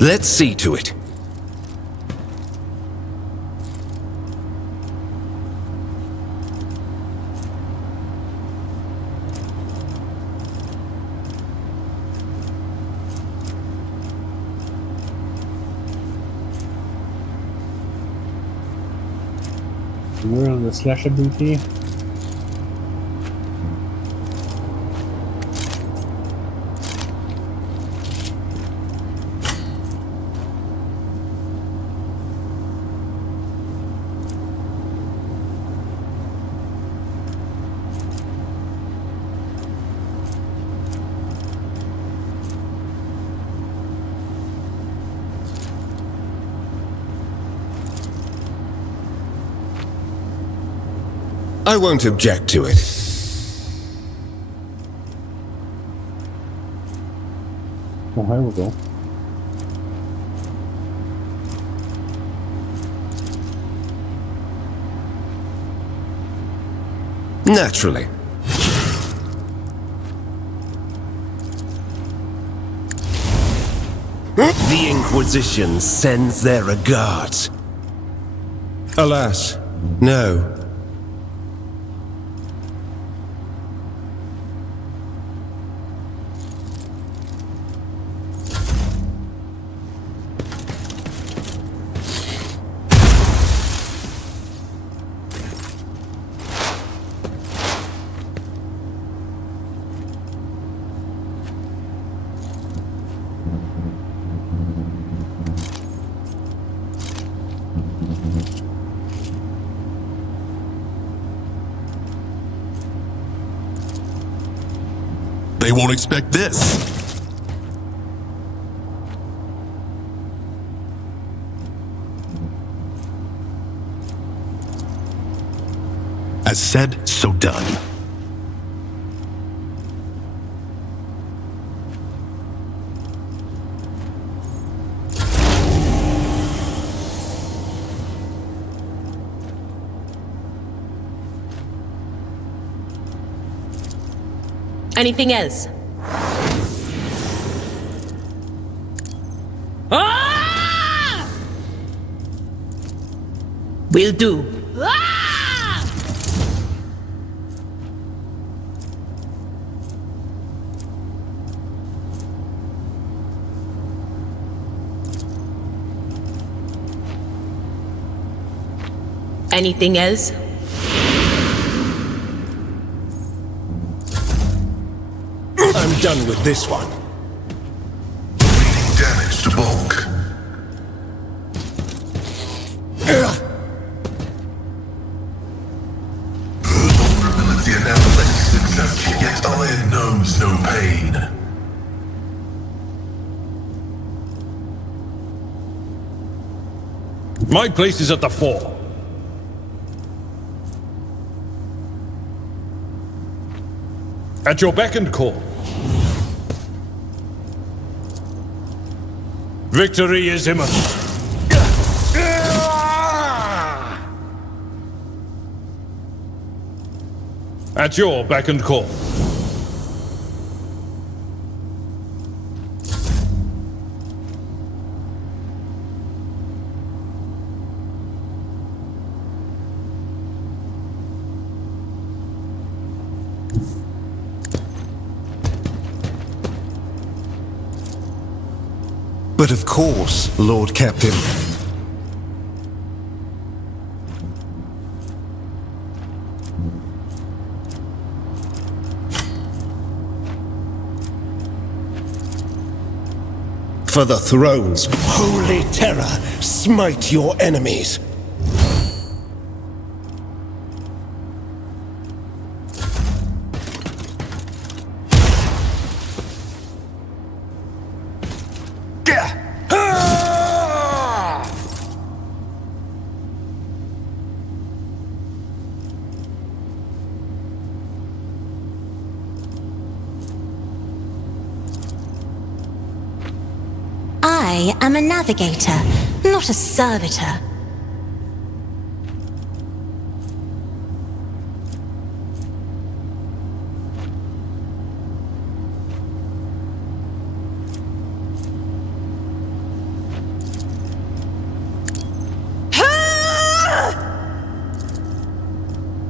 Let's see to it. Where is the slash ability? I won't object to it. Oh, here we go. Naturally. The Inquisition sends their regards. Alas, no. They won't expect this. As said, so done. Anything else? Ah! Will do. Ah! Anything else? I'm done with this one. Bleeding damage to bulk. Vulnerability and athletic successful, yet iron knows no pain. My place is at the fore. At your beck and call. Victory is imminent. At your beck and call. But of course, Lord Captain. For the throne's holy terror, smite your enemies. I am a navigator, not a servitor.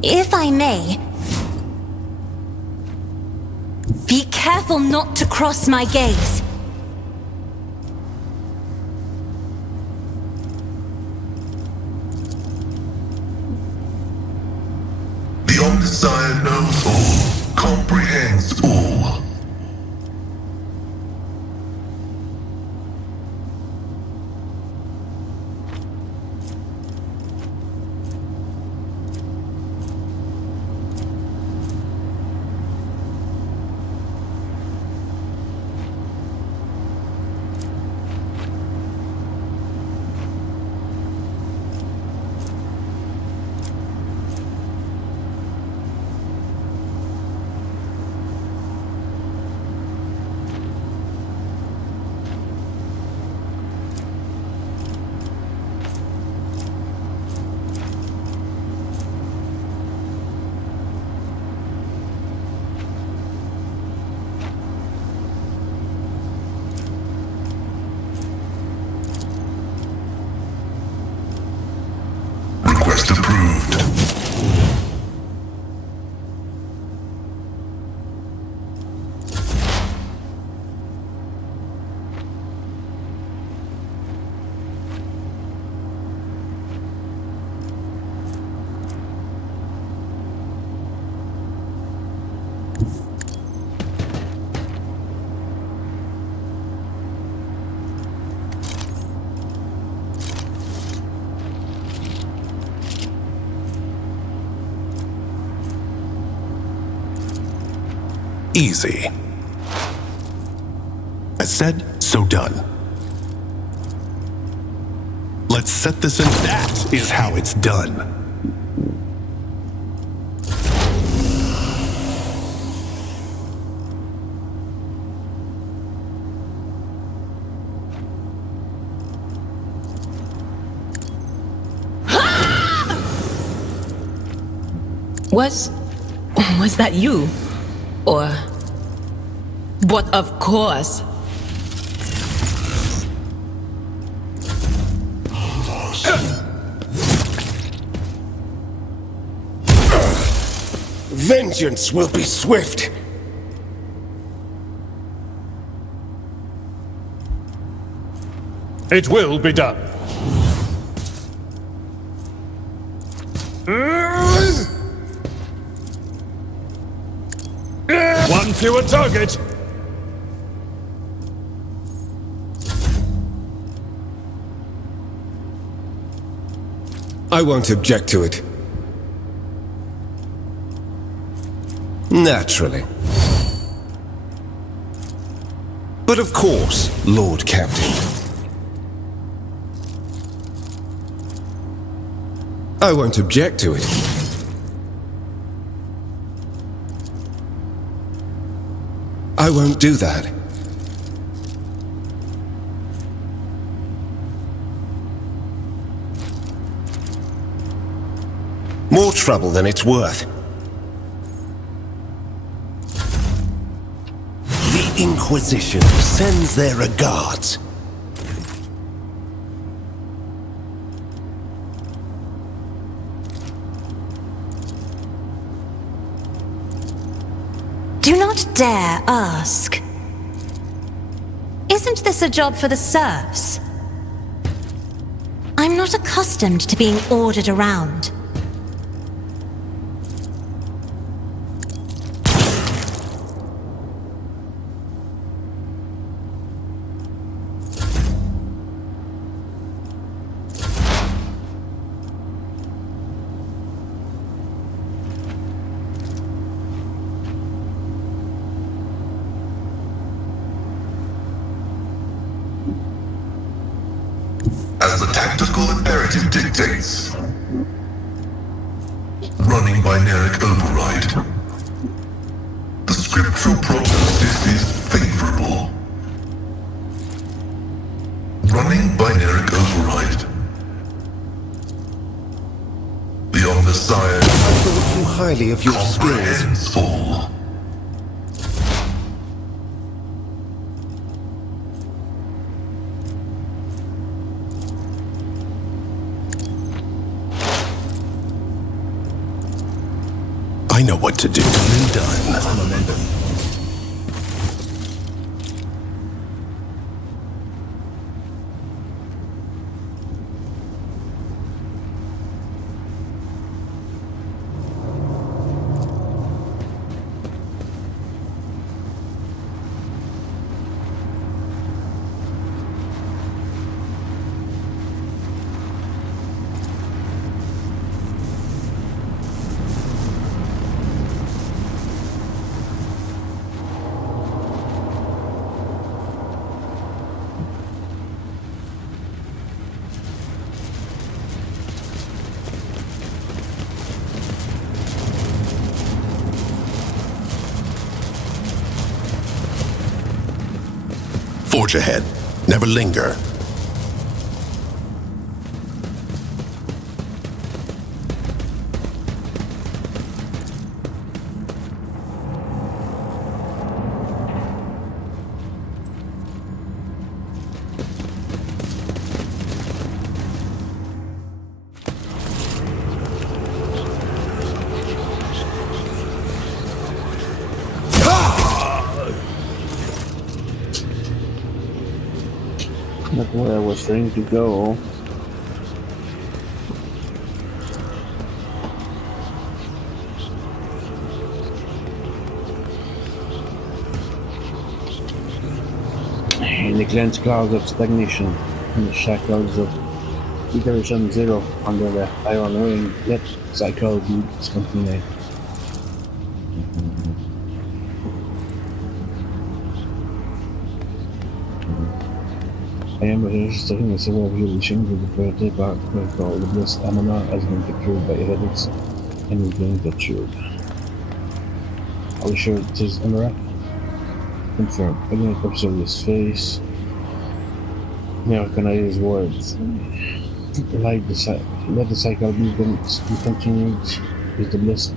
If I may, be careful not to cross my gaze. The Omniscient knows all, comprehends all. Easy. As said, so done. Let's set this in. That is how it's done. Was that you? Or... But of course. Vengeance will be swift. It will be done. One fewer target. I won't object to it. Naturally. But of course, Lord Captain. I won't object to it. I won't do that. More trouble than it's worth. The Inquisition sends their regards. Do not dare ask. Isn't this a job for the serfs? I'm not accustomed to being ordered around. As the tactical imperative dictates. Running binaric override. The scriptural prognosis is favorable. Running binaric override. The Omnissiah I thought too highly of your skills. comprehends all. I know what to do. Done and done. Forge ahead. Never linger. Not where I was trying to go. In the cleansed clouds of stagnation, in the shackles of iteration zero under the iron ring, let cycle be discontinued. I am registering a several violations with the prototype protocol. The blessed Amana has been captured by heretics and is being tortured. Are you sure it is Amara? Confirmed. Again, I observe his face. May I recognize his words. Let the cycle be continued is the blessed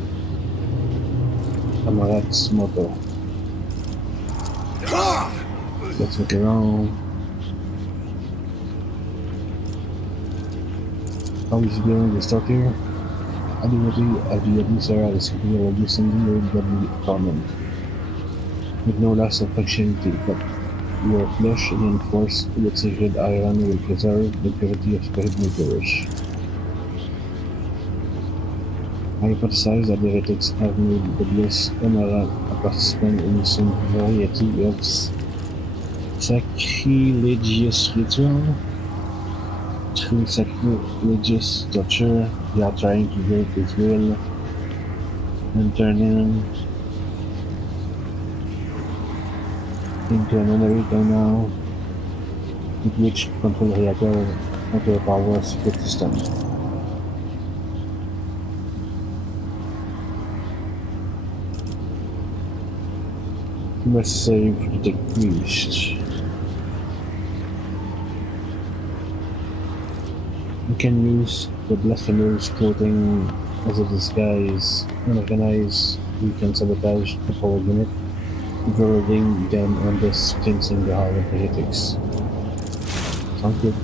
Amarat's motto. Let's look around. How is it going to start here? Ultimately, the Adisara is capable of descending your godly torment. With no loss of functionality, but your flesh reinforced with sacred iron will preserve the purity of spirit nourish. I hypothesize that the heretics have made the blessed Emara a participant in some variety of sacrilegious ritual. Through sacrilegious torture, they are trying to break his will and turn him into an American now, with which to control reactor nuclear power secret system. You must save the priest. You can use the blasphemous clothing as a disguise. Unorganized, you can sabotage the power unit, overloading them and thus cleansing the hall of heretics. Sounds good.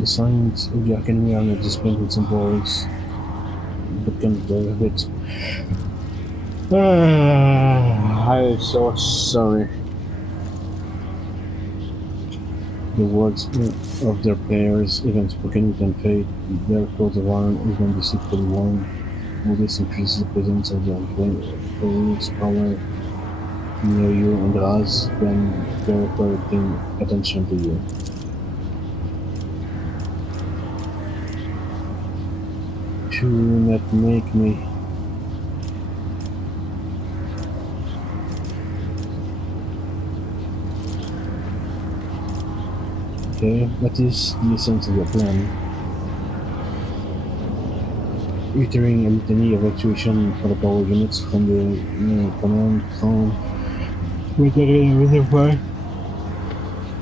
The signs of the Academy are not displayed with symbols, but can be a bit. I'm so sorry. The words of their prayers, even spoken within faith, their coat of arms, even deceitfully worn, all this increases the presence of the influence power near you and draws them directing attention to you. Do not make me. Okay, that is the essence of your plan. Uttering a litany of actuation for the power units from the command phone with the reservoir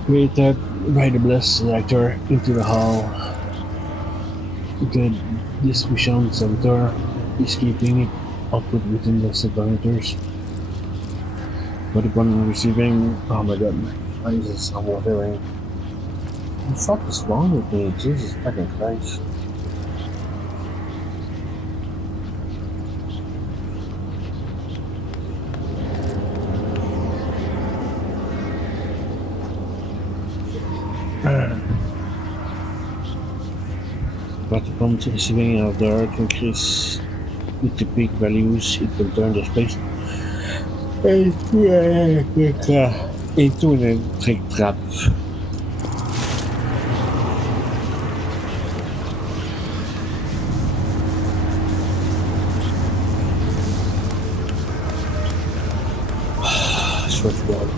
created by the blessed reactor into the hull. The distribution center is keeping it output within the parameters. But upon receiving, oh my god, my eyes are watering. What the fuck is wrong with me? Jesus fucking Christ. But upon receiving of the earth increase with the peak values, it will turn the space into an electric trap. Switchboard.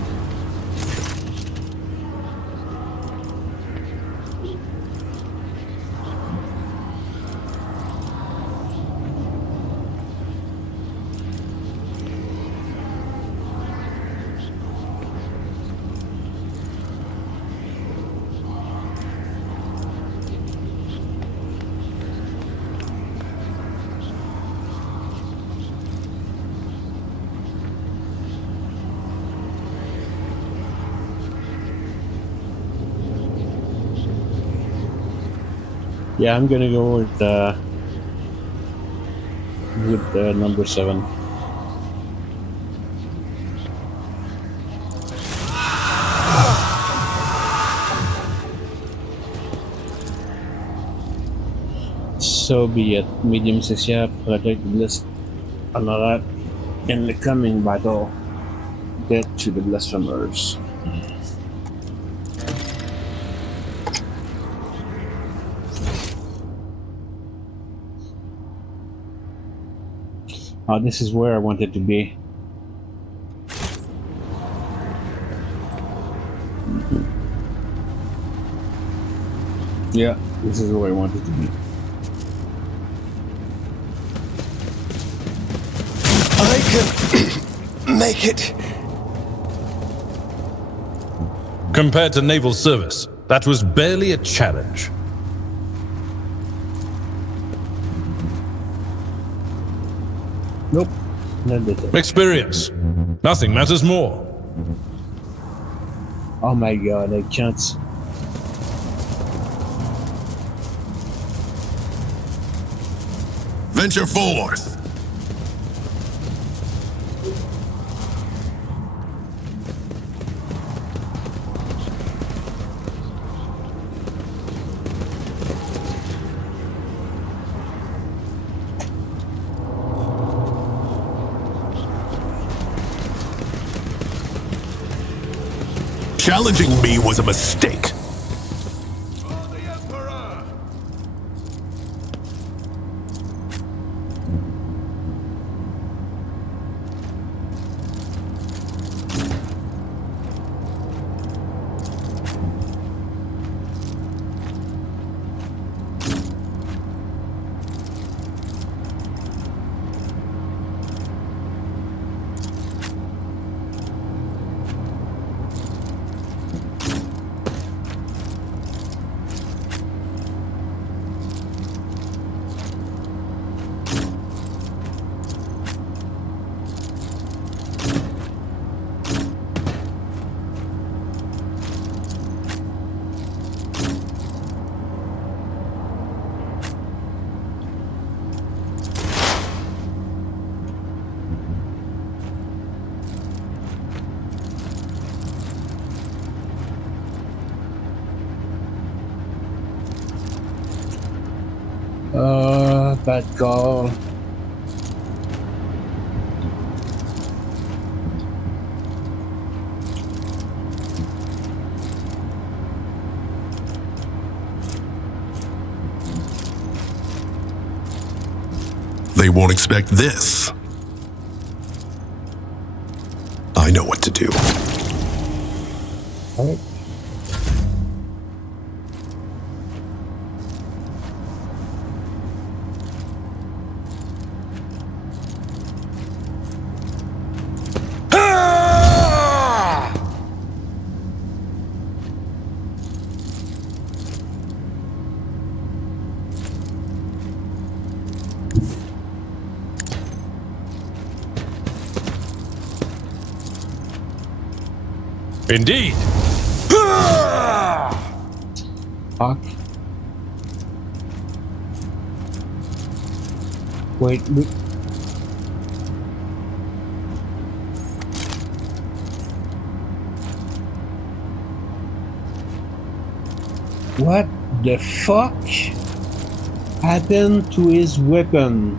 Yeah, I'm gonna go with with number 7. So be it. Medium says, yeah, protect the blessed Anarat in the coming battle. Get to the blasphemers. Oh, this is where I wanted to be. Yeah, this is where I wanted to be. I can make it. Compared to naval service, that was barely a challenge. Nope, not did it. Experience. Nothing matters more. Oh my god, I can't. Venture forth. Challenging me was a mistake. Bad call. They won't expect this. I know what to do. All right. Indeed. Fuck. Wait. What the fuck happened to his weapon?